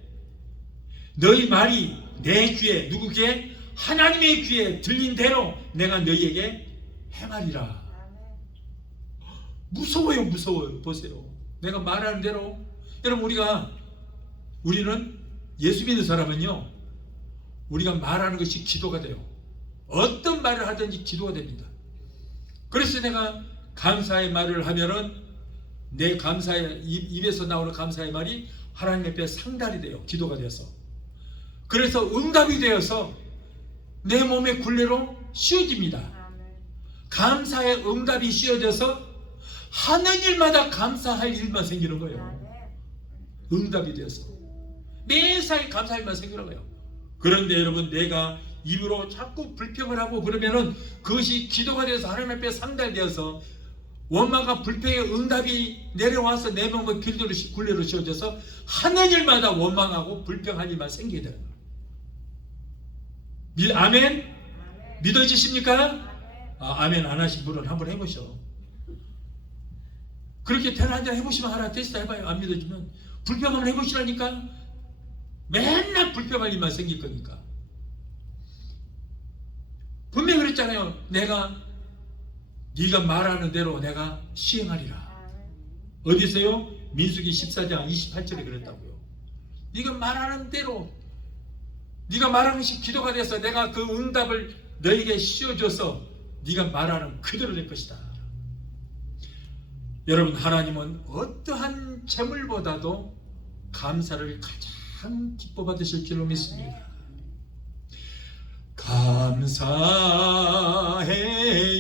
너희 말이 내 귀에, 누구 귀에? 하나님의 귀에 들린 대로 내가 너희에게 행하리라. 무서워요. 보세요. 내가 말하는 대로. 여러분, 우리는 예수 믿는 사람은요, 우리가 말하는 것이 기도가 돼요. 어떤 말을 하든지 기도가 됩니다. 그래서 내가 감사의 말을 하면은 내 감사의 입에서 나오는 감사의 말이 하나님 앞에 상달이 돼요. 기도가 되어서. 그래서 응답이 되어서 내 몸의 굴레로 씌워집니다. 감사의 응답이 씌워져서 하는 일마다 감사할 일만 생기는 거예요. 응답이 되어서 매사에 감사할 일만 생기는 거예요. 그런데 여러분, 내가 입으로 자꾸 불평을 하고 그러면은 그것이 기도가 되어서 하나님 앞에 상달되어서 원망과 불평의 응답이 내려와서 내 몸의 굴레로 씌워져서 하는 일마다 원망하고 불평할 일만 생기게 되는 거예요. 아멘? 믿어지십니까? 아멘 안 하신 분은 한번 해보셔. 그렇게 대화 한잔 해보시면 하나 테스트 해봐요. 안 믿어지면 불평 한번 해보시라니까. 맨날 불평할 일만 생길 거니까. 분명히 그랬잖아요. 네가 말하는 대로 내가 시행하리라. 어디서요? 민수기 14장 28절에 그랬다고요. 네가 말하는 대로, 네가 말하는 것이 기도가 돼서 내가 그 응답을 너에게 씌워줘서 네가 말하는 그대로 될 것이다. 여러분, 하나님은 어떠한 재물보다도 감사를 가장 기뻐 받으실 줄로 믿습니다.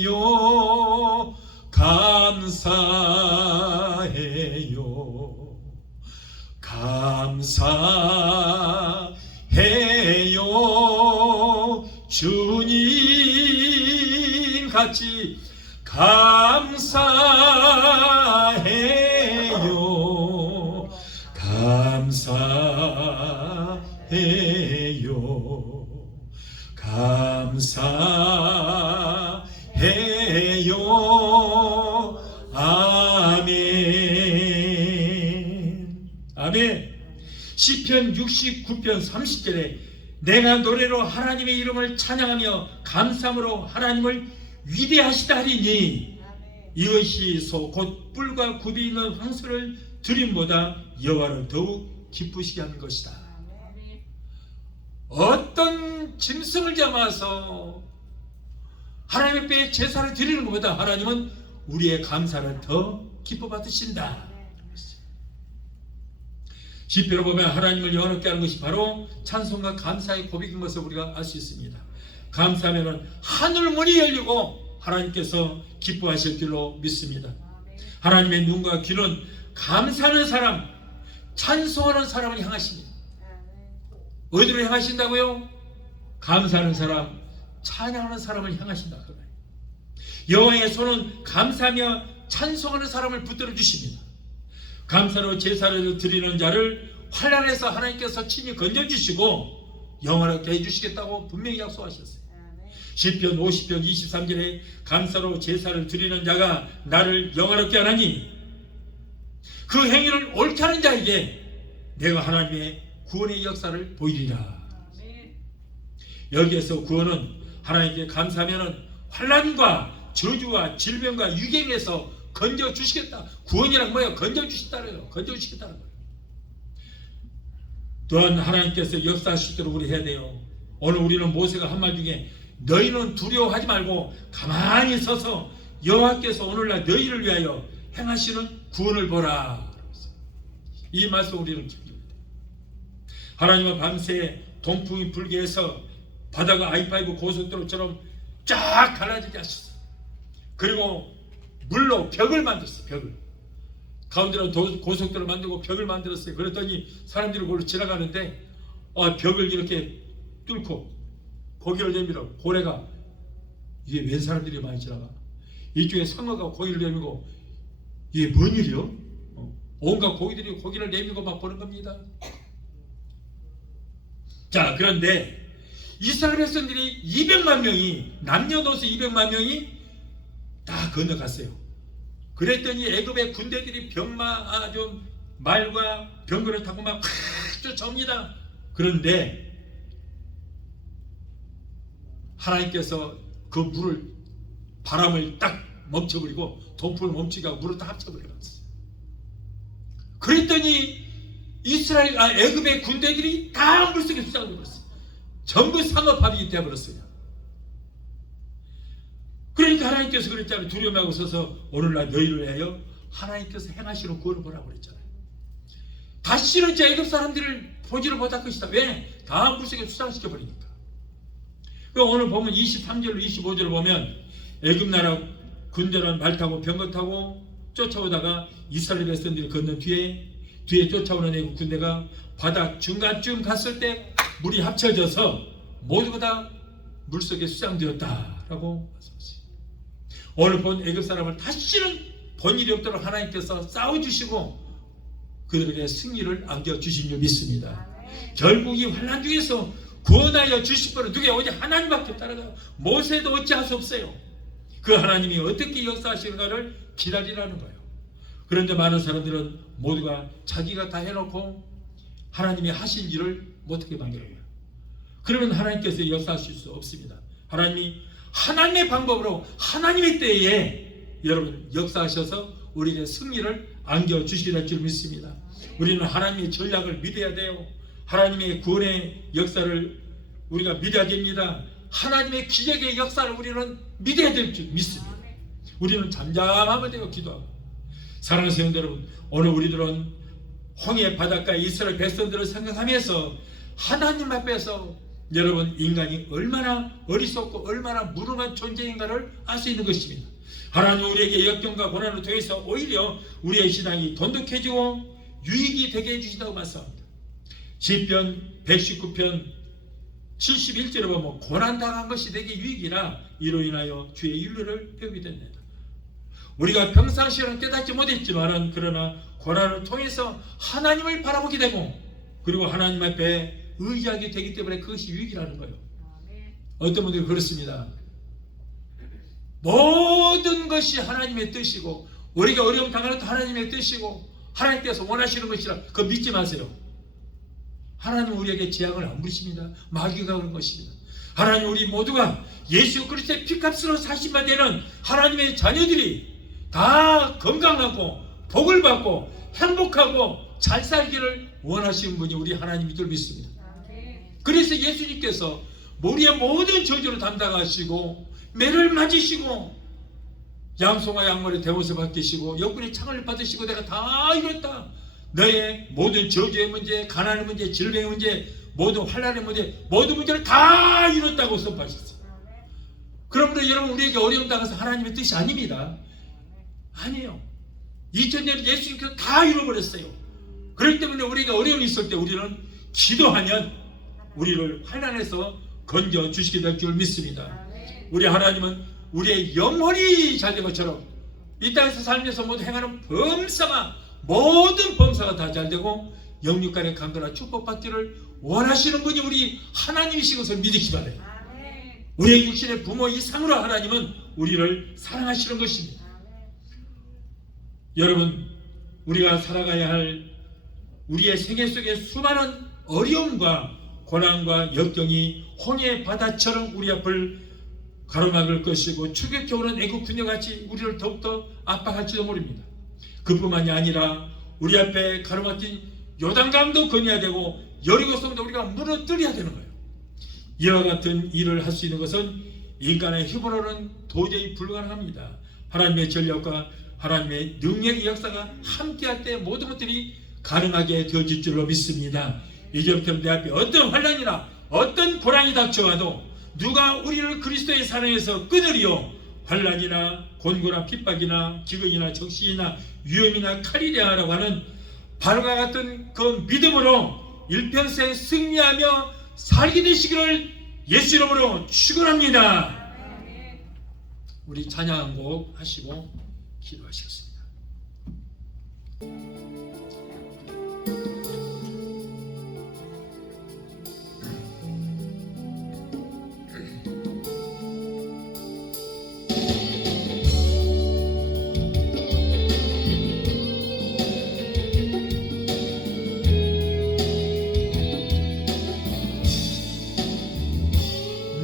감사해요, 감사해요, 감사해요. 주님 같이 감사해요, 감사해요, 감사해요. 아멘. 아멘. 시편 69편 30절에 내가 노래로 하나님의 이름을 찬양하며 감사함으로 하나님을 위대하시다 하리니 이것이 소 곧 뿔과 굽이 있는 황소를 드림보다 여호와를 더욱 기쁘시게 하는 것이다. 어떤 짐승을 잡아서 하나님 앞에 제사를 드리는 것보다 하나님은 우리의 감사를 더 기뻐 받으신다. 시편을 보면 하나님을 영원하게 하는 것이 바로 찬송과 감사의 고백인 것을 우리가 알 수 있습니다. 감사하면 하늘 문이 열리고 하나님께서 기뻐하실 줄로 믿습니다. 하나님의 눈과 귀는 감사하는 사람, 찬송하는 사람을 향하십니다. 어디로 향하신다고요? 감사하는 사람, 찬양하는 사람을 향하신다. 여호와의 손은 감사하며 찬송하는 사람을 붙들어 주십니다. 감사로 제사를 드리는 자를 환난에서 하나님께서 친히 건져주시고 영원하게 해주시겠다고 분명히 약속하셨어요. 시편 50편 23절에 감사로 제사를 드리는 자가 나를 영화롭게 하나니 그 행위를 옳게 하는 자에게 내가 하나님의 구원의 역사를 보이리라. 여기에서 구원은 하나님께 감사하면 환난과 저주와 질병과 유행에서 건져주시겠다. 구원이란 뭐예요? 건져주시다래요. 건져주시겠다는 거예요. 또한 하나님께서 역사하시도록 우리 해야 돼요. 오늘 우리는 모세가 한 말 중에 너희는 두려워하지 말고 가만히 서서 여호와께서 오늘날 너희를 위하여 행하시는 구원을 보라. 이 말씀 우리는 기억합니다. 하나님은 밤새 동풍이 불게 해서 바다가 I-5 고속도로처럼 쫙 갈라지게 하셨어요. 그리고 물로 벽을 만들었어요. 벽을. 가운데로 고속도로를 만들고 벽을 만들었어요. 그랬더니 사람들이 그걸로 지나가는데 벽을 이렇게 뚫고 고개를 내밀어 고래가 이게 웬 사람들이 많이 지나가? 이쪽에 상어가 고개를 내밀고 이게 뭔 일이요? 온갖 고기들이 고개를 내밀고 막 보는 겁니다. 자, 그런데 이스라엘 백성들이 200만 명이 남녀노소 200만 명이 다 건너갔어요. 그랬더니 애굽의 군대들이 좀 말과 병거를 타고 막 쫓아옵니다. 그런데 하나님께서 그 물을 바람을 딱 멈춰버리고 동풍을 멈추게 하고 물을 딱 합쳐버렸어요. 그랬더니 애굽의 군대들이 다 물속에 수장돼 버렸어요. 전부 상어밥이 되어버렸어요. 그러니까 하나님께서 그랬잖아요. 두려움하고 서서 오늘날 너희를 위하여 하나님께서 행하시는 구원을 보라고 그랬잖아요. 다시는 제 애굽 사람들을 보지를 못할 것이다. 왜? 다 물속에 수장시켜 버리니까. 오늘 보면 23절로 25절을 보면 애굽 나라 군대는 말 타고 병거 타고 쫓아오다가 이스라엘 백성들이 건넌 뒤에 쫓아오는 애굽 군대가 바다 중간쯤 갔을 때 물이 합쳐져서 모두가 다 물속에 수장되었다라고 말씀하셨어요. 오늘 본 애굽 사람을 다시는 본 일이 없도록 하나님께서 싸워주시고 그들에게 승리를 안겨주신 줄 믿습니다. 결국 이 환난 중에서 구원하여 주실 분은 누구야? 오직 하나님밖에 없다는 모세도 어찌할 수 없어요. 그 하나님이 어떻게 역사하시는가를 기다리라는 거예요. 그런데 많은 사람들은 모두가 자기가 다 해놓고 하나님이 하신 일을 못하게 만들어요. 그러면 하나님께서 역사하실 수 없습니다. 하나님이 하나님의 방법으로 하나님의 때에 여러분 역사하셔서 우리에게 승리를 안겨주시리라 줄 믿습니다. 우리는 하나님의 전략을 믿어야 돼요. 하나님의 구원의 역사를 우리가 믿어야 됩니다. 하나님의 기적의 역사를 우리는 믿어야 될 줄 믿습니다. 우리는 잠잠하면 돼요. 기도하고 사랑하는 성도 여러분, 오늘 우리들은 홍해 바닷가 이스라엘 백성들을 생각하면서 하나님 앞에서 여러분 인간이 얼마나 어리석고 얼마나 무능한 존재인가를 알 수 있는 것입니다. 하나님 우리에게 역경과 고난을 통해서 오히려 우리의 신앙이 돈독해지고 유익이 되게 해주신다고 말씀합니다. 시편 119편 71절에 보면 고난당한 것이 내게 유익이라 이로 인하여 주의 윤례를 배우게 됩니다. 우리가 평상시에는 깨닫지 못했지만 그러나 고난을 통해서 하나님을 바라보게 되고 그리고 하나님 앞에 의지하게 되기 때문에 그것이 유익이라는 거예요. 어떤 분들이 그렇습니다. 모든 것이 하나님의 뜻이고 우리가 어려움 당하는 것도 하나님의 뜻이고 하나님께서 원하시는 것이라 그거 믿지 마세요. 하나님 우리에게 재앙을 안 부리십니다. 마귀가 그런 것입니다. 하나님 우리 모두가 예수 그리스도의 피값으로 사신 바 되는 하나님의 자녀들이 다 건강하고 복을 받고 행복하고 잘 살기를 원하시는 분이 우리 하나님인 줄 믿습니다. 그래서 예수님께서 우리의 모든 저주를 담당하시고 매를 맞으시고 양송아 양말의 대못을 받으시고 여군의 창을 받으시고 내가 다 이뤘다. 너의 모든 저주의 문제, 가난의 문제, 질병의 문제, 모든 환난의 문제, 모든 문제를 다 이뤘다고 선포하셨어요. 그러므로 여러분 우리에게 어려움 당해서 하나님의 뜻이 아닙니다. 아니에요. 2000년 예수님께서 다 이뤄버렸어요. 그렇기 때문에 우리가 어려움이 있을 때 우리는 기도하면 우리를 환난에서 건져 주시게 될 줄 믿습니다. 우리 하나님은 우리의 영혼이 잘된 것처럼 이 땅에서 살면서 모두 행하는 범사가 모든 범사가 다 잘되고 영육간의 강건한 축복받기를 원하시는 분이 우리 하나님이신 것을 믿으시 바라요. 우리의 육신의 부모 이상으로 하나님은 우리를 사랑하시는 것입니다. 여러분 우리가 살아가야 할 우리의 생애 속에 수많은 어려움과 고난과 역경이 홍해 바다처럼 우리 앞을 가로막을 것이고 추격해오는 애국 군대같이 우리를 더욱더 압박할지도 모릅니다. 그뿐만이 아니라 우리 앞에 가로막힌 요단강도 건너야 되고 여리고성도 우리가 무너뜨려야 되는 거예요. 이와 같은 일을 할 수 있는 것은 인간의 힘으로는 도저히 불가능합니다. 하나님의 전력과 하나님의 능력의 역사가 함께할 때 모든 것들이 가능하게 되어질 줄로 믿습니다. 이제부터 내 앞에 어떤 환난이나 어떤 고난이 닥쳐와도 누가 우리를 그리스도의 사랑에서 끊으리요? 환난이나 곤고나 핍박이나 기근이나 적신이나 위험이나 칼이랴 라고 하는 바로와 같은 그 믿음으로 일평생 승리하며 살게 되시기를 예수 이름으로 축원합니다. 우리 찬양 한 곡 하시고 기도하시겠습니다.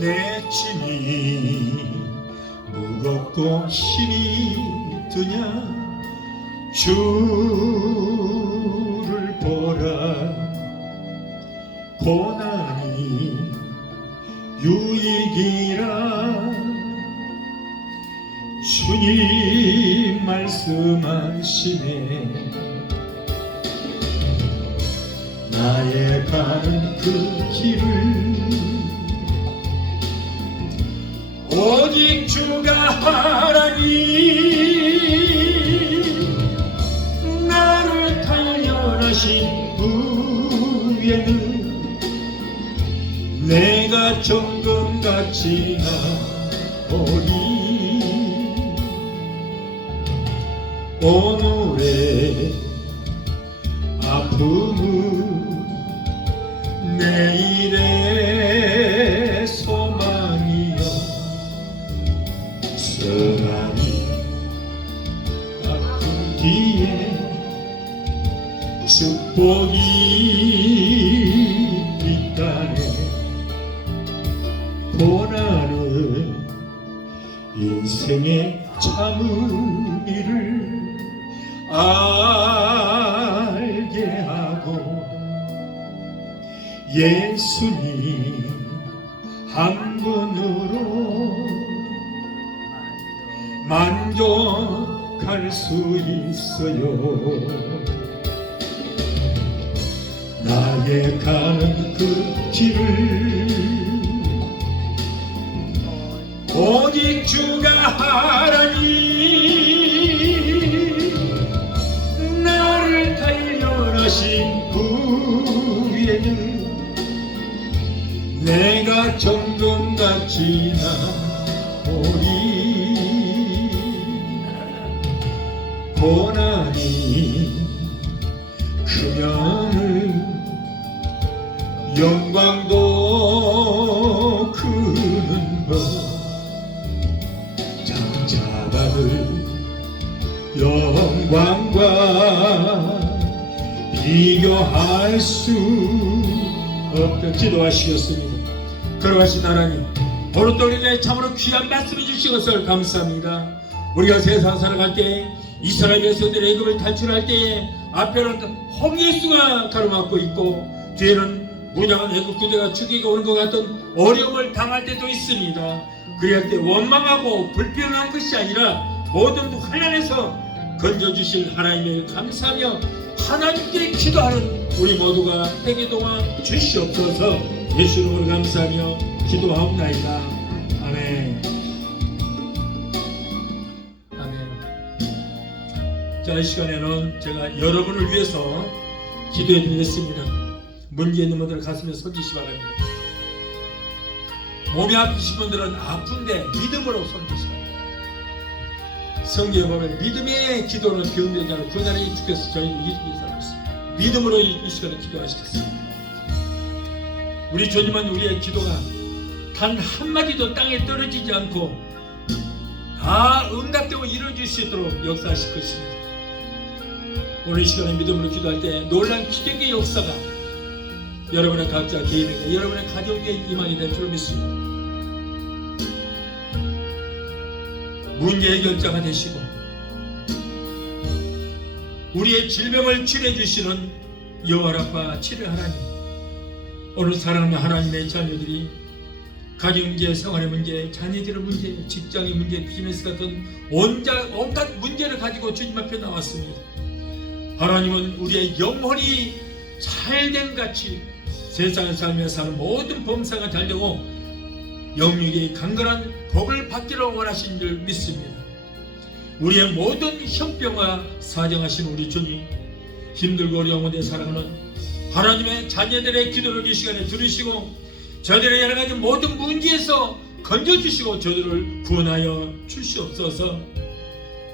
내 짐이 무겁고 힘이 드냐 주를 보라 고난이 유익이라 주님 말씀하시네 나의 가는 그 길을 오직 주가 하나니 나를 단련하신 후에는 내가 정금같이 나오리 오늘의 아픔은 내일의 소망이여 사람이 아픈 뒤에 축복이 있다네 고난은 인생의 참 의미를 알게 하고 예수님 한 분으로 만족하리라 갈 수 있어요. 나의 가는 그 길을 오직 주가 하라니 나를 단련하신 후에는 내가 정금같이 나오리. 고난이 크면은 영광도 크는 것. 장자받을 영광과 비교할 수 없다. 기도하시겠습니다. 걸어가신 하나님, 오늘 또 우리에게 참으로 귀한 말씀을 주신 것을 감사합니다. 우리가 세상 살아갈 때 이스라엘 백성들이 애굽을 탈출할 때에 앞에는 홍해수가 가로막고 있고 뒤에는 무장한 애굽 부대가 죽이고 오는 것 같은 어려움을 당할 때도 있습니다. 그럴 때 원망하고 불평한 것이 아니라 모든 환난에서 건져주실 하나님을 감사하며 하나님께 기도하는 우리 모두가 되게 도와 주시옵소서. 예수 이름으로 감사하며 기도하옵나이다. 아멘. 아멘. 자, 이 시간에는 제가 여러분을 위해서 기도해 드리겠습니다. 문제 있는 분들 가슴에 손주시기 바랍니다. 몸이 아프신 분들은 아픈데 믿음으로 손주시기 바랍니다. 성경에 보면 믿음의 기도는 병되지 않고 그 나라에 주께서 저희를 이기기 살았습니다. 믿음으로 이 시간에 기도하시겠습니다. 우리 주님은 우리의 기도가 단 한마디도 땅에 떨어지지 않고 다 응답되고 이루어질 수 있도록 역사하실 것입니다. 오늘 이 시간에 믿음으로 기도할 때 놀라운 기적의 역사가 여러분의 각자 개인에게 여러분의 가족에게 임하게 될 줄 믿습니다. 문제 해결자가 되시고 우리의 질병을 치료해 주시는 여호와 치료 하나님, 오늘 사랑하는 하나님의 자녀들이 가정 문제, 생활의 문제, 자녀들의 문제, 직장의 문제, 비즈니스 같은 온갖 문제를 가지고 주님 앞에 나왔습니다. 하나님은 우리의 영혼이 잘된 같이 세상을 살며 사는 모든 범사가 잘되고 영육이 강건한 복을 받기를 원하신 줄 믿습니다. 우리의 모든 형병과 사정하신 우리 주님, 힘들고 어려운 곳에 살아가는 하나님의 자녀들의 기도를 이 시간에 들으시고 저들의 여러 가지 모든 문제에서 건져주시고 저들을 구원하여 주시옵소서.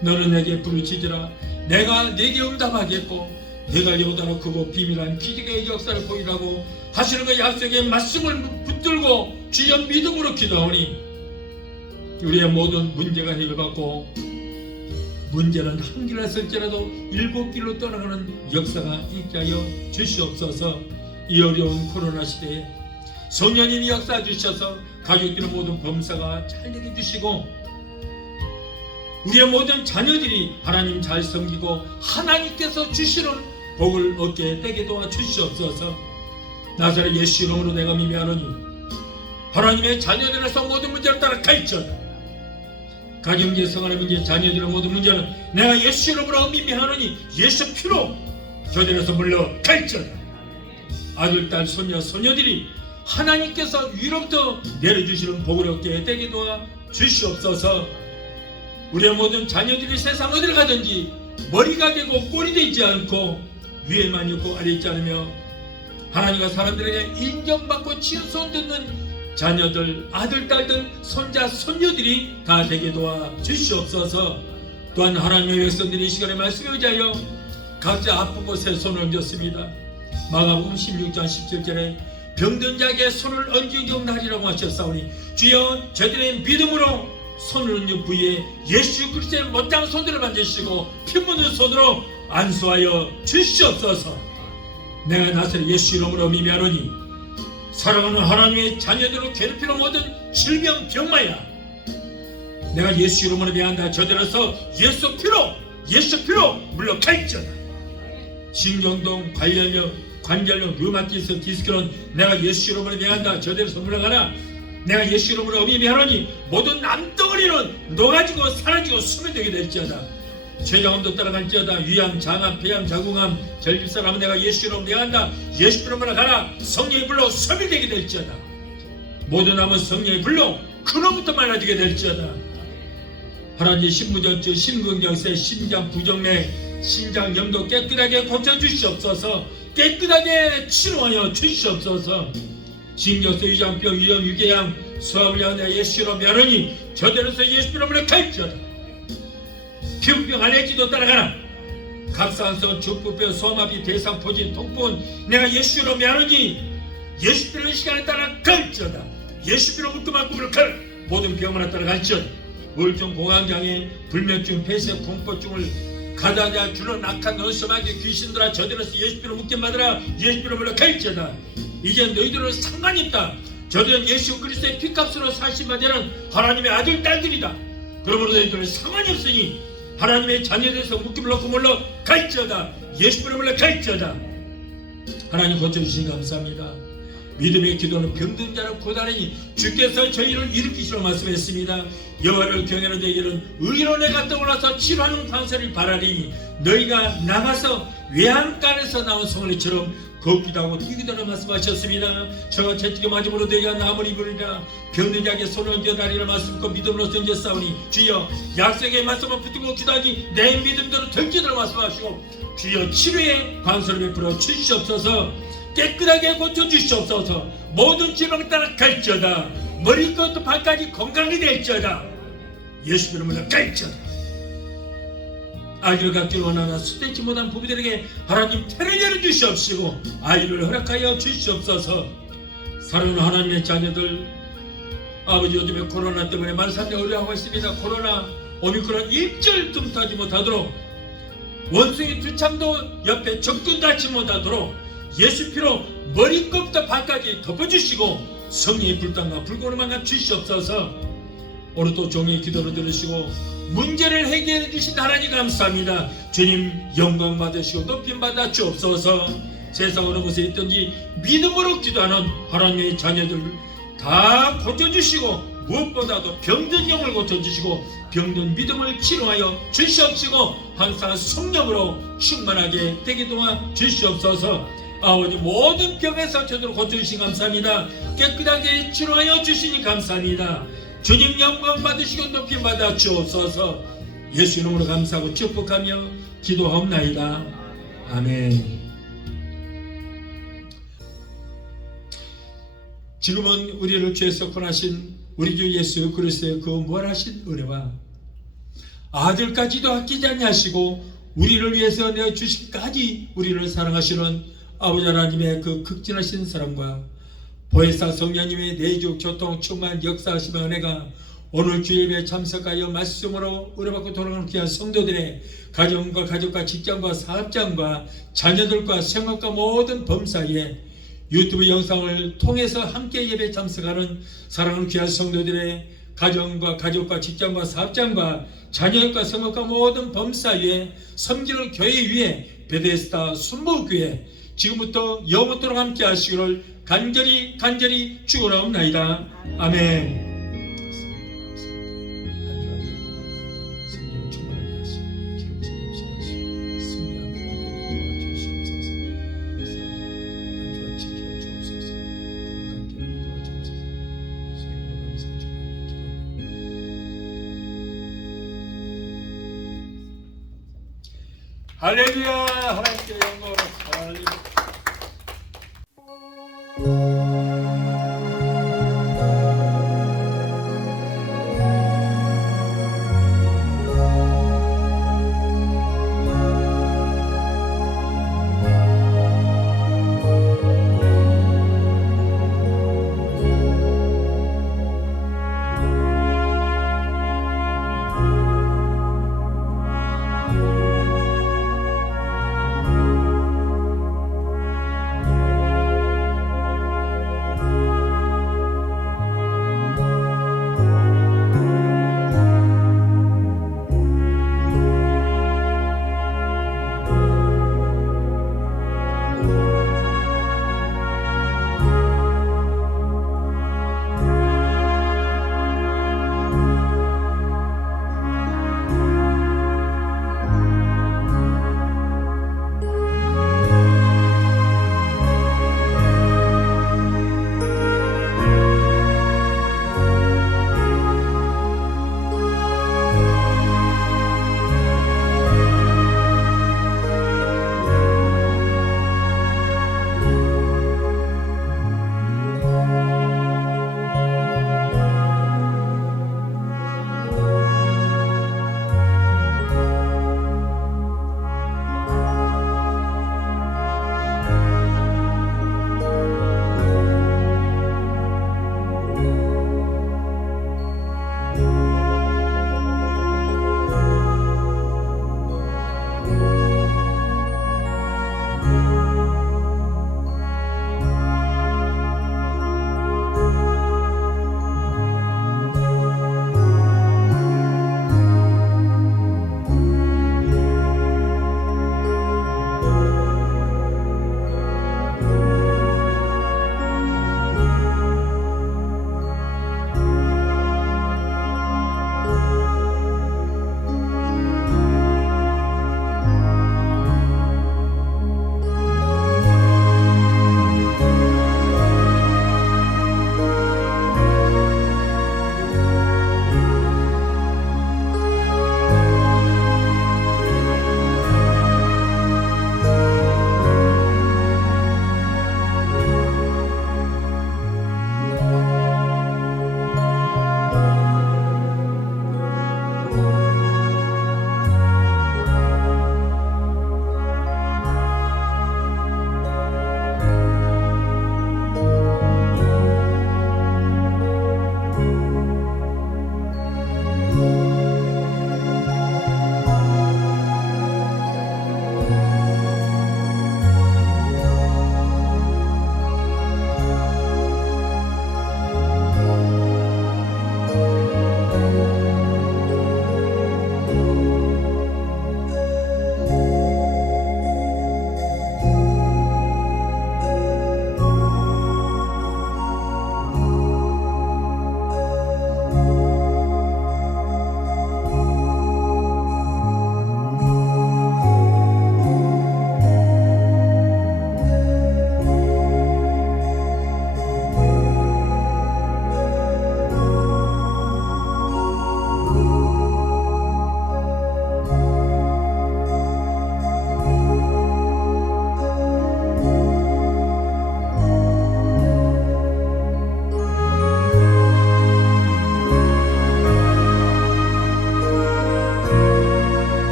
너는 내게 부르짖으라 내가 내게 응답하겠고 내가 여호다로 크고 비밀한 기적의 역사를 보이라고 하시는 그 약속의 말씀을 붙들고 주여 믿음으로 기도하오니 우리의 모든 문제가 해결받고 문제는 한 길로 쓸지라도 7길로 떠나가는 역사가 있게 하여 주시옵소서. 이 어려운 코로나 시대에 성령님이 역사해 주셔서 가족들의 모든 범사가 잘되게 해주시고 우리의 모든 자녀들이 하나님 잘 섬기고 하나님께서 주시는 복을 얻게 되게 도와주시옵소서. 나사렛 예수 이름으로 내가 미미하노니 하나님의 자녀들에서 모든 문제를 따라 갈지어다. 가정문제, 생활의 문제, 자녀들의 모든 문제는 내가 예수 이름으로 미미하노니 예수 피로 저들에서 물러갈지어다. 아들, 딸, 손녀, 소녀들이 하나님께서 위로부터 내려주시는 복을 얻게 되게 도와주시옵소서. 우리의 모든 자녀들이 세상 어디를 가든지 머리가 되고 꼴이 되지 않고 위에만 있고 아래 있지 않으며 하나님과 사람들에게 인정받고 치유손 듣는 자녀들, 아들, 딸들, 손자, 손녀들이 다 되게 도와주시옵소서. 또한 하나님의 백성들이 이 시간에 말씀에 의지하여 각자 아픈 곳에 손을 얹었습니다. 마가복음 16장 17절에 병든 자에게 손을 얹은 날이라고 하셨사오니 주여 저들의 믿음으로 손을 얹은 부위에 예수 그리스도의 못다한 손들을 만지시고 피 묻은 손으로 안수하여 주시옵소서. 내가 나사렛 예수 이름으로 미미하노니 사랑하는 하나님의 자녀들을 괴롭히는 모든 질병 병마야 내가 예수 이름으로 미안한다. 저들에서 예수 피로 물러갈지어다. 신경통, 관절염, 류마티스, 디스크는 내가 예수 이름으로 미안한다. 저들에서 물러가라. 내가 예수 이름으로 미미하노니 모든 남덩어리는 녹아지고 사라지고 수면되게 될지어다. 췌장암도 따라갈지어다. 위암, 장암, 폐암, 자궁암, 전립선암은 내가 예수 이름으로 내한다. 예수 이름으로 가라. 성령의 불로 소멸되게 될지어다. 모든 암은 성령의 불로 근원부터 말라지게 될지어다. 하나님 신부전증, 심근경색, 심장 부정맥, 신장 염도 깨끗하게 고쳐주시옵소서. 깨끗하게 치료하여 주시옵소서. 신경쇠, 위장병, 위염, 유궤양, 수압을 향하여 예수로 면허니 저들에서 예수 이름으로 갈지어다. 피부병, 알레르기도 따라가라. 갑상선, 중부병, 소화마비, 대상포진, 통풍 내가 예수로 면허니 예수 이름의 시간에 따라 갈지어다. 예수 이름으로 묶음만큼으로 갈. 모든 병을 따라갈지어다. 우울증, 공황장애, 불면증, 폐쇄, 공포증을 가다냐 주로 낙한 어수마귀 귀신들아 저들에서 예수비로 묶임받으라. 예수비로 갈지어다. 이제 너희들은 상관이 없다. 저들은 예수 그리스도의 피값으로 사심받는 하나님의 아들 딸들이다. 그러므로 너희들은 상관이 없으니 하나님의 자녀들에서 묶임을 놓고 물러 갈지어다. 예수비로 갈지어다. 하나님 고쳐주시니 감사합니다. 믿음의 기도는 병든 자를 고단하니 주께서 저희를 일으키시러 말씀했습니다. 여호와를 경외하는 자에게는 의로 내가 떠올라서 치료하는 광선을 바라리니 너희가 나가서 외양간에서 나온 성리처럼 걷기도 하고 뛰기도 하는 말씀하셨습니다. 저와 채찍에 맞음으로 너희가 남을 입으리라. 병든 자에게 손을 얹어 다리를 맞습고 믿음으로 던져 싸우니 주여 약속의 말씀을 붙들고 기도하니 내 믿음대로 던지도록 말씀하시고 주여 치료의 광선을 베풀어 주시옵소서. 깨끗하게 고쳐주시옵소서. 모든 질병을 따라 갈지어다. 머리부터 발까지 건강이 될지어다. 예수 이름으로 갈지어다. 아이를 갖기를 원하나 수되지 못한 부부들에게 하나님 태를 열어주시옵시고 아이를 허락하여 주시옵소서. 사랑하는 하나님의 자녀들, 아버지 요즘에 코로나 때문에 말살에 어려워하고 있습니다. 코로나 오미크론 일절 tum타지 못하도록 원숭이 두참도 옆에 적도 닿지 못하도록 예수 피로 머리끝부터 발까지 덮어주시고 성령의 불단과 불고름만 주시옵소서. 오늘도 종의 기도를 들으시고 문제를 해결해 주신 하나님 감사합니다. 주님 영광 받으시고 높임 받아 주옵소서. 세상 어느 곳에 있든지 믿음으로 기도하는 하나님의 자녀들 다 고쳐주시고 무엇보다도 병든 영을 고쳐주시고 병든 믿음을 치료하여 주시옵시고 항상 성령으로 충만하게 되게 도와 주시옵소서. 아버지 모든 병에서 저들을 고쳐주신 감사합니다. 깨끗하게 치료하여 주시니 감사합니다. 주님 영광 받으시고 높임 받아 주옵소서. 예수 이름으로 감사하고 축복하며 기도하옵나이다. 아멘. 지금은 우리를 죄에서 구원하신 우리 주 예수 그리스도의 그 무한하신 은혜와 아들까지도 아끼지 아니하시고 우리를 위해서 내어주시기까지 우리를 사랑하시는 아버지 하나님의 그 극진하신 사랑과 보혜사 성령님의 내주 교통 충만 역사하심의 은혜가 오늘 주예배에 참석하여 말씀으로 은혜받고 돌아가는 귀한 성도들의 가정과 가족과 직장과 사업장과 자녀들과 생활과 모든 범사에 유튜브 영상을 통해서 함께 예배에 참석하는 사랑하는 귀한 성도들의 가정과 가족과 직장과 사업장과 자녀과 생활과 모든 범사에 섬기는 교회 위에 베데스다 순복교회 지금부터 영원토록 함께 하시기를 간절히 축원하옵나이다. 아멘. 할렐루야. 하나님께 영광을 할렐루야.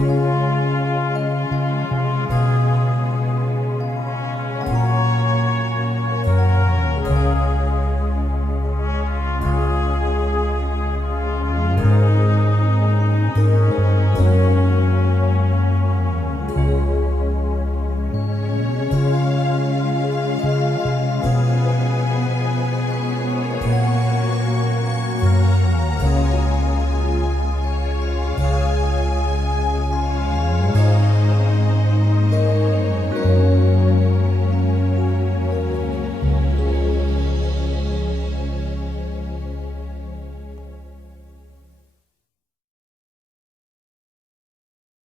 아멘.